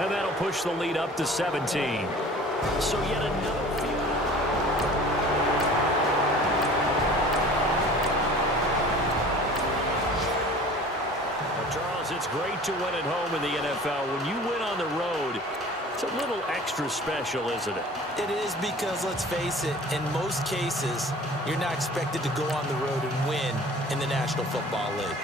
And that'll push the lead up to 17. So yet another field. Well, Charles, it's great to win at home in the NFL. When you win on the road, it's a little extra special, isn't it? It is because, let's face it, in most cases, you're not expected to go on the road and win in the National Football League.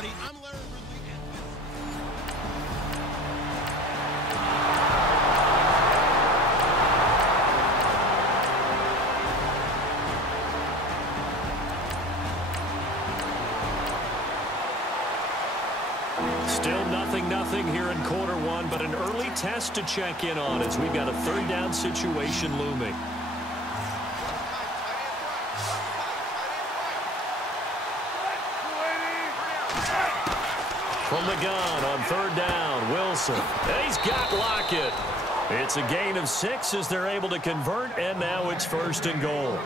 everybody. I'm Larry Ridley, and Still 0-0 here in quarter one, but an early test to check in on as we've got a third down situation looming. From the gun on third down, Wilson. And he's got Lockett. It's a gain of 6 as they're able to convert, and now it's 1st and goal.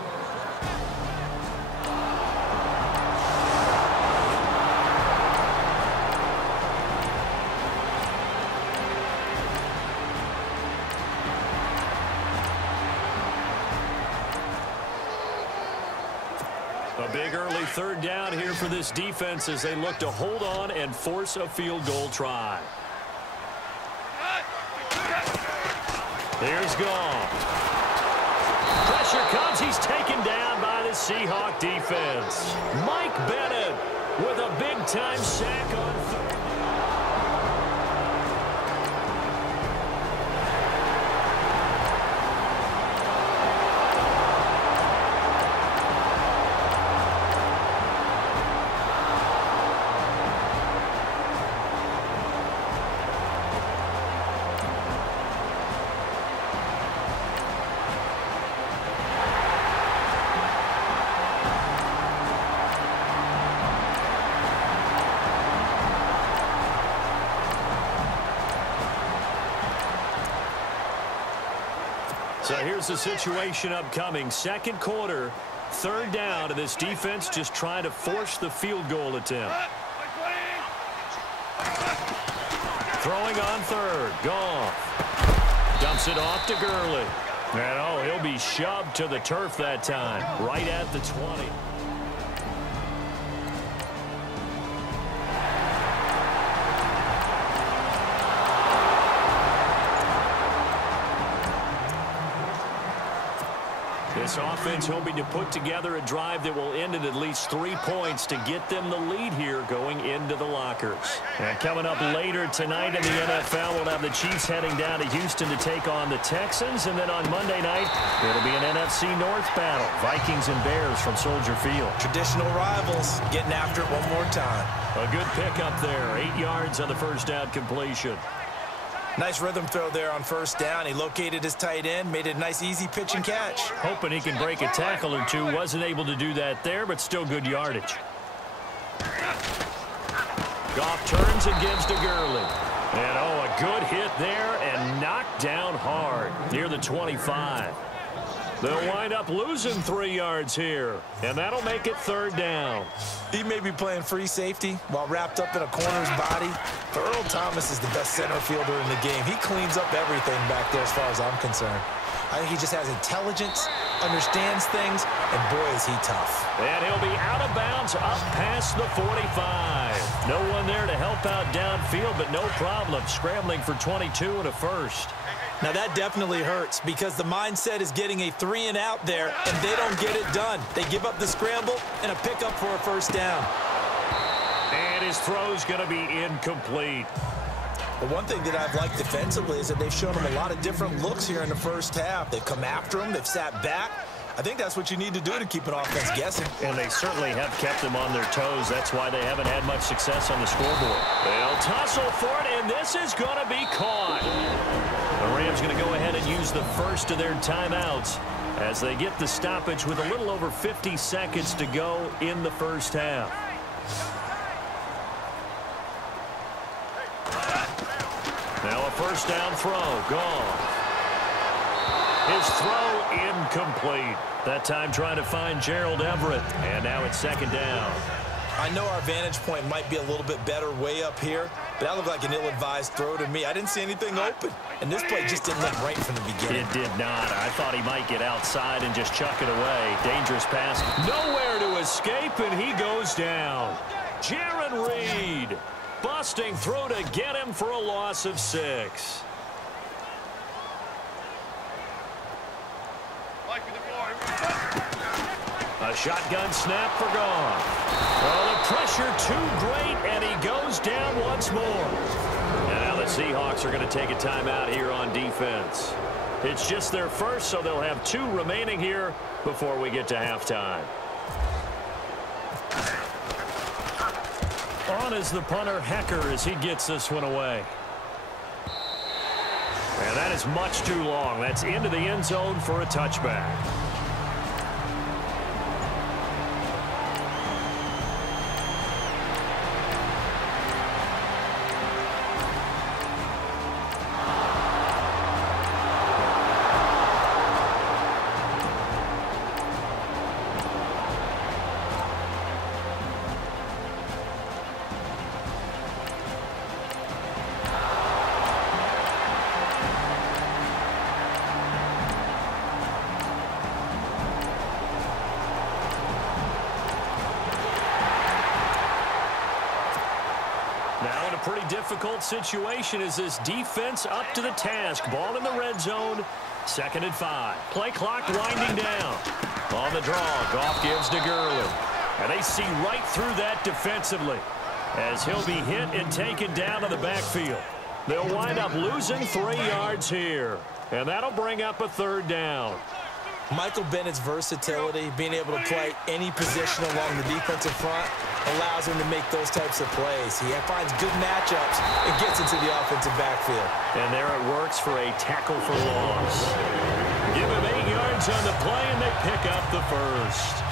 A big early third down here for this defense as they look to hold on and force a field goal try. Here's Goff. Pressure comes. He's taken down by the Seahawk defense. Mike Bennett with a big-time sack on third. So here's the situation upcoming. Second quarter, third down, and this defense just trying to force the field goal attempt. Throwing on third. Goff. Dumps it off to Gurley. And oh, he'll be shoved to the turf that time, right at the 20. This offense hoping to put together a drive that will end at least 3 points to get them the lead here going into the lockers. And coming up later tonight in the NFL, we'll have the Chiefs heading down to Houston to take on the Texans. And then on Monday night, it'll be an NFC North battle. Vikings and Bears from Soldier Field. Traditional rivals getting after it one more time. A good pickup there. 8 yards on the first down completion. Nice rhythm throw there on first down. He located his tight end, made it a nice easy pitch and catch. Hoping he can break a tackle or two. Wasn't able to do that there, but still good yardage. Goff turns and gives to Gurley. And oh, a good hit there and knocked down hard near the 25. They'll wind up losing 3 yards here, and that'll make it third down. He may be playing free safety while wrapped up in a corner's body, but Earl Thomas is the best center fielder in the game. He cleans up everything back there as far as I'm concerned. I think he just has intelligence, understands things, and boy, is he tough. And he'll be out of bounds up past the 45. No one there to help out downfield, but no problem. Scrambling for 22 and a first. Now that definitely hurts because the mindset is getting a 3 and out there, and they don't get it done. They give up the scramble and a pickup for a first down. And his throw's going to be incomplete. But one thing that I've liked defensively is that they've shown him a lot of different looks here in the first half. They've come after him. They've sat back. I think that's what you need to do to keep an offense guessing. And they certainly have kept them on their toes. That's why they haven't had much success on the scoreboard. They'll tussle for it, and this is going to be caught. The Rams going to go ahead and use the first of their timeouts as they get the stoppage with a little over 50 seconds to go in the first half. Now a first down throw. Gone. His throw incomplete. That time trying to find Gerald Everett. And now it's second down. I know our vantage point might be a little bit better way up here, but that looked like an ill-advised throw to me. I didn't see anything open, and this play just didn't look right from the beginning. It did not. I thought he might get outside and just chuck it away. Dangerous pass. Nowhere to escape, and he goes down. Jaron Reed busting through to get him for a loss of 6. A The shotgun snap for gone. Oh, the pressure too great, and he goes down once more. And now the Seahawks are going to take a timeout here on defense. It's just their first, so they'll have 2 remaining here before we get to halftime. On is the punter, Hecker, as he gets this one away. And that is much too long. That's into the end zone for a touchback. Now in a pretty difficult situation as this defense up to the task. Ball in the red zone. 2nd and 5. Play clock winding down. On the draw, Goff gives to Gurley. And they see right through that defensively as he'll be hit and taken down to the backfield. They'll wind up losing 3 yards here. And that'll bring up a 3rd down. Michael Bennett's versatility, being able to play any position along the defensive front, allows him to make those types of plays. He finds good matchups and gets into the offensive backfield. And there it works for a tackle for loss. Give him 8 yards on the play, and they pick up the 1st.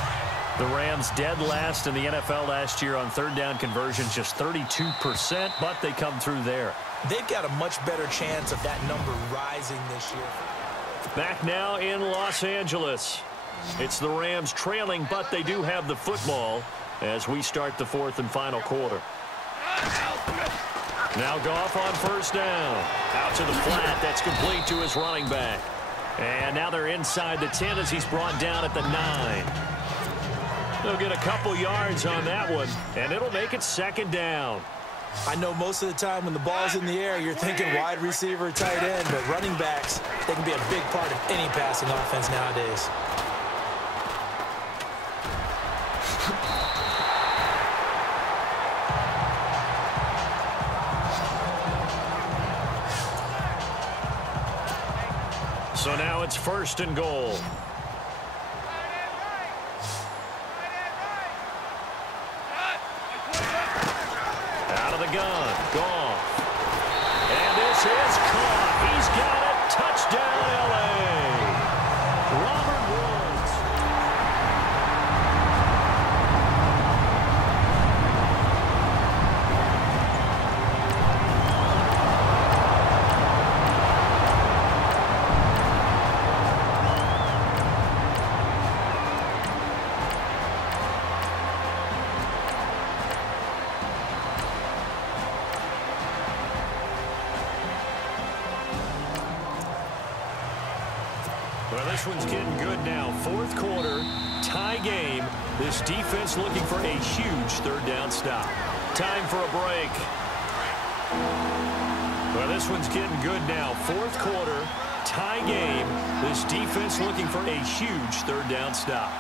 The Rams dead last in the NFL last year on 3rd down conversions, just 32%, but they come through there. They've got a much better chance of that number rising this year. Back now in Los Angeles. It's the Rams trailing, but they do have the football as we start the 4th and final quarter. Now Goff on 1st down. Out to the flat. That's complete to his running back. And now they're inside the 10 as he's brought down at the 9. They'll get a couple yards on that one, and it'll make it 2nd down. I know most of the time when the ball's in the air, you're thinking wide receiver, tight end, but running backs, they can be a big part of any passing offense nowadays. So now it's 1st and goal. Out of the gun, Goff. And this is caught. He's got it. Touchdown, L.A. Robert Woods. Well, this one's getting good now. 4th quarter, tie game. This defense looking for a huge 3rd down stop. Time for a break. Well, this one's getting good now. 4th quarter, tie game. This defense looking for a huge 3rd down stop.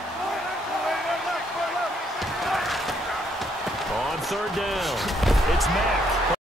On 3rd down, it's Mack.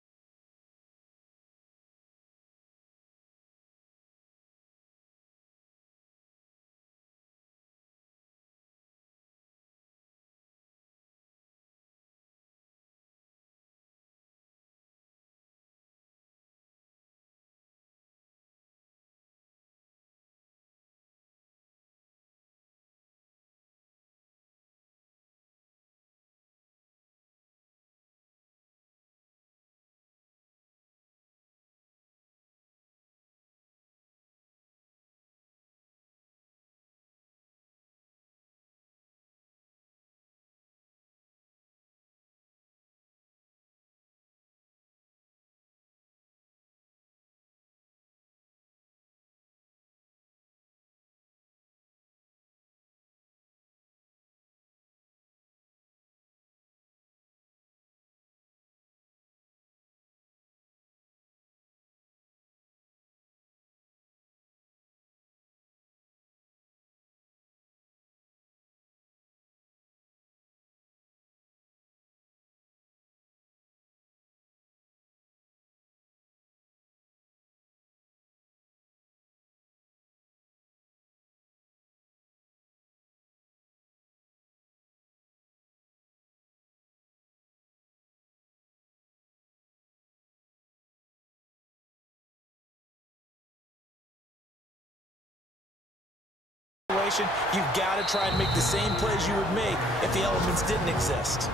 situation, you've got to try and make the same plays you would make if the elements didn't exist.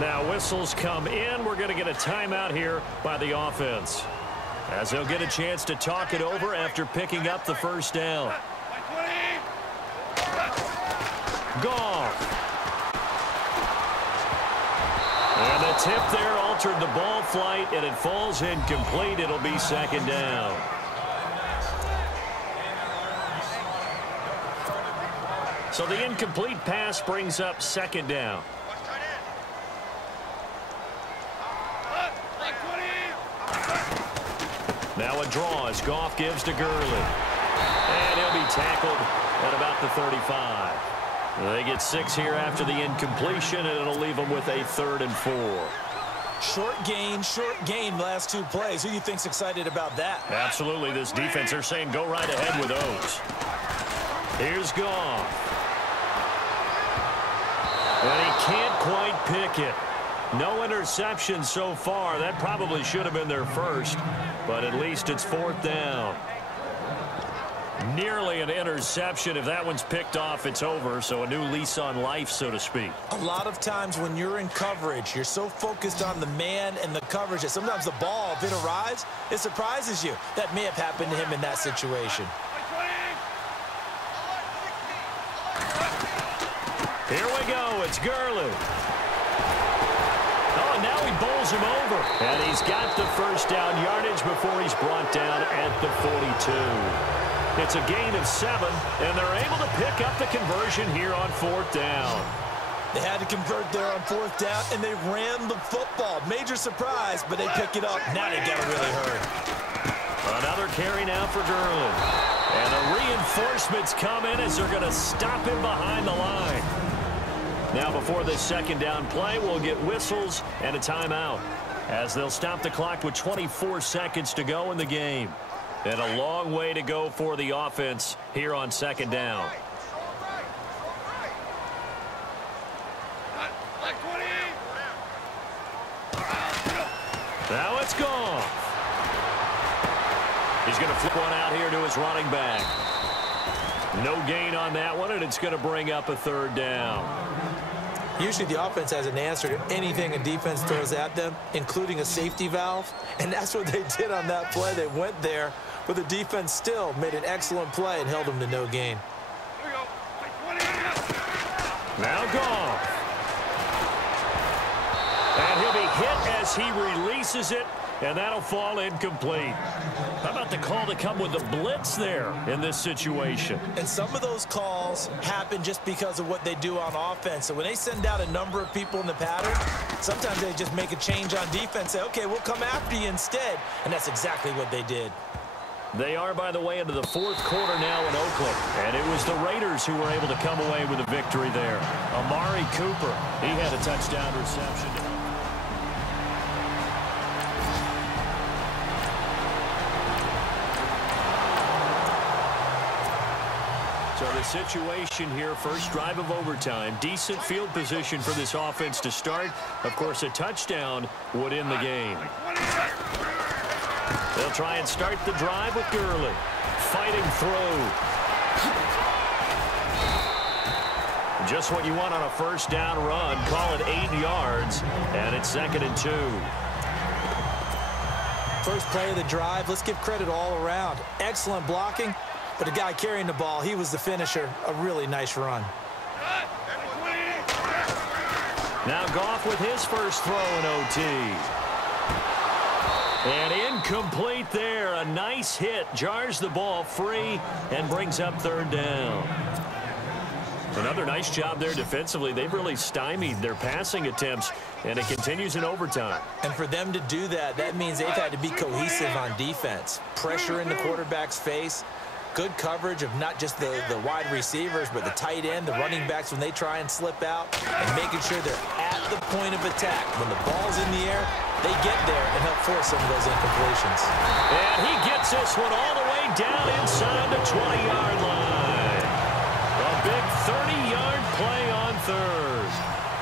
Now whistles come in. We're going to get a timeout here by the offense, as they'll get a chance to talk it over after picking up the first down. Goff. And the tip there altered the ball flight, and it falls incomplete. It'll be second down. So the incomplete pass brings up second down. Now a draw as Goff gives to Gurley. And he'll be tackled at about the 35. They get 6 here after the incompletion, and it'll leave them with a 3rd and 4. Short gain the last 2 plays. Who do you think's excited about that? Absolutely. This defense, they're saying go right ahead with those. Here's Goff. And he can't quite pick it. No interception so far. That probably should have been their first, but at least it's 4th down. Nearly an interception. If that one's picked off, it's over. So a new lease on life, so to speak. A lot of times when you're in coverage, you're so focused on the man and the coverage that sometimes the ball, if it arrives, it surprises you. That may have happened to him in that situation. Here we go. It's Gurley. Oh, and now he bowls him over. And he's got the first down yardage before he's brought down at the 42. It's a gain of 7, and they're able to pick up the conversion here on 4th down. They had to convert there on 4th down, and they ran the football. Major surprise, but they pick it up. Now they got to really hurt. Another carry now for Gurley. And the reinforcements come in as they're going to stop him behind the line. Now before this second down play, we'll get whistles and a timeout, as they'll stop the clock with 24 seconds to go in the game. And a long way to go for the offense here on second down. Now it's gone. He's going to flip one out here to his running back. No gain on that one, and it's going to bring up a 3rd down. Usually the offense has an answer to anything a defense throws at them, including a safety valve. And that's what they did on that play. They went there, but the defense still made an excellent play and held them to no gain. Now Goff. And he'll be hit as he releases it, and that'll fall incomplete. How about the call to come with the blitz there in this situation? And some of those calls happen just because of what they do on offense. So when they send out a number of people in the pattern, sometimes they just make a change on defense, say, okay, we'll come after you instead. And that's exactly what they did. They are, by the way, into the 4th quarter now in Oakland. And it was the Raiders who were able to come away with a victory there. Amari Cooper, he had a touchdown reception. So the situation here, first drive of overtime, decent field position for this offense to start. Of course, a touchdown would end the game. They'll try and start the drive with Gurley. Fighting through. Just what you want on a first down run. Call it 8 yards, and it's 2nd and 2. First play of the drive, let's give credit all around. Excellent blocking, but the guy carrying the ball, he was the finisher. A really nice run. Now Goff with his first throw in OT. And incomplete there. A nice hit. Jars the ball free and brings up 3rd down. Another nice job there defensively. They've really stymied their passing attempts, and it continues in overtime. And for them to do that, that means they've had to be cohesive on defense. Pressure in the quarterback's face. Good coverage of not just the wide receivers, but the tight end, the running backs when they try and slip out, and making sure they're at the point of attack. When the ball's in the air, they get there and help force some of those incompletions. And he gets this one all the way down inside the 20-yard line. A big 30-yard play on 3rd.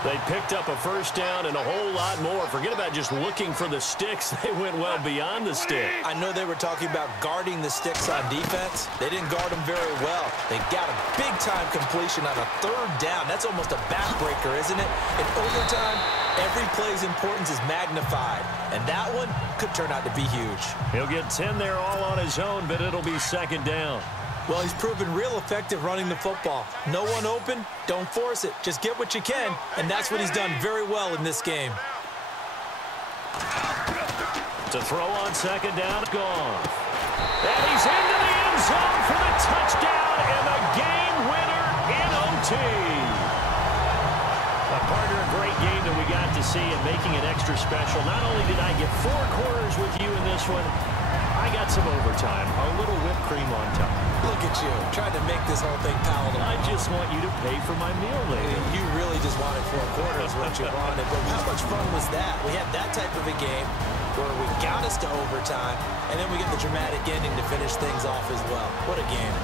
They picked up a first down and a whole lot more. Forget about just looking for the sticks. They went well beyond the stick. I know they were talking about guarding the sticks on defense. They didn't guard them very well. They got a big-time completion on a third down. That's almost a backbreaker, isn't it? In overtime, every play's importance is magnified. And that one could turn out to be huge. He'll get 10 there all on his own, but it'll be second down. Well, he's proven real effective running the football. No one open, don't force it. Just get what you can, and that's what he's done very well in this game. To throw on second down, gone. And he's into the end zone for the touchdown and the game winner in OT. A partner, a great game that we got to see and making it extra special. Not only did I get 4 quarters with you in this one, I got some overtime, a little whipped cream on top. Look at you, trying to make this whole thing palatable. I just want you to pay for my meal later. You really just wanted 4 quarters, what you wanted. But how much fun was that? We had that type of a game where we got us to overtime, and then we get the dramatic ending to finish things off as well. What a game.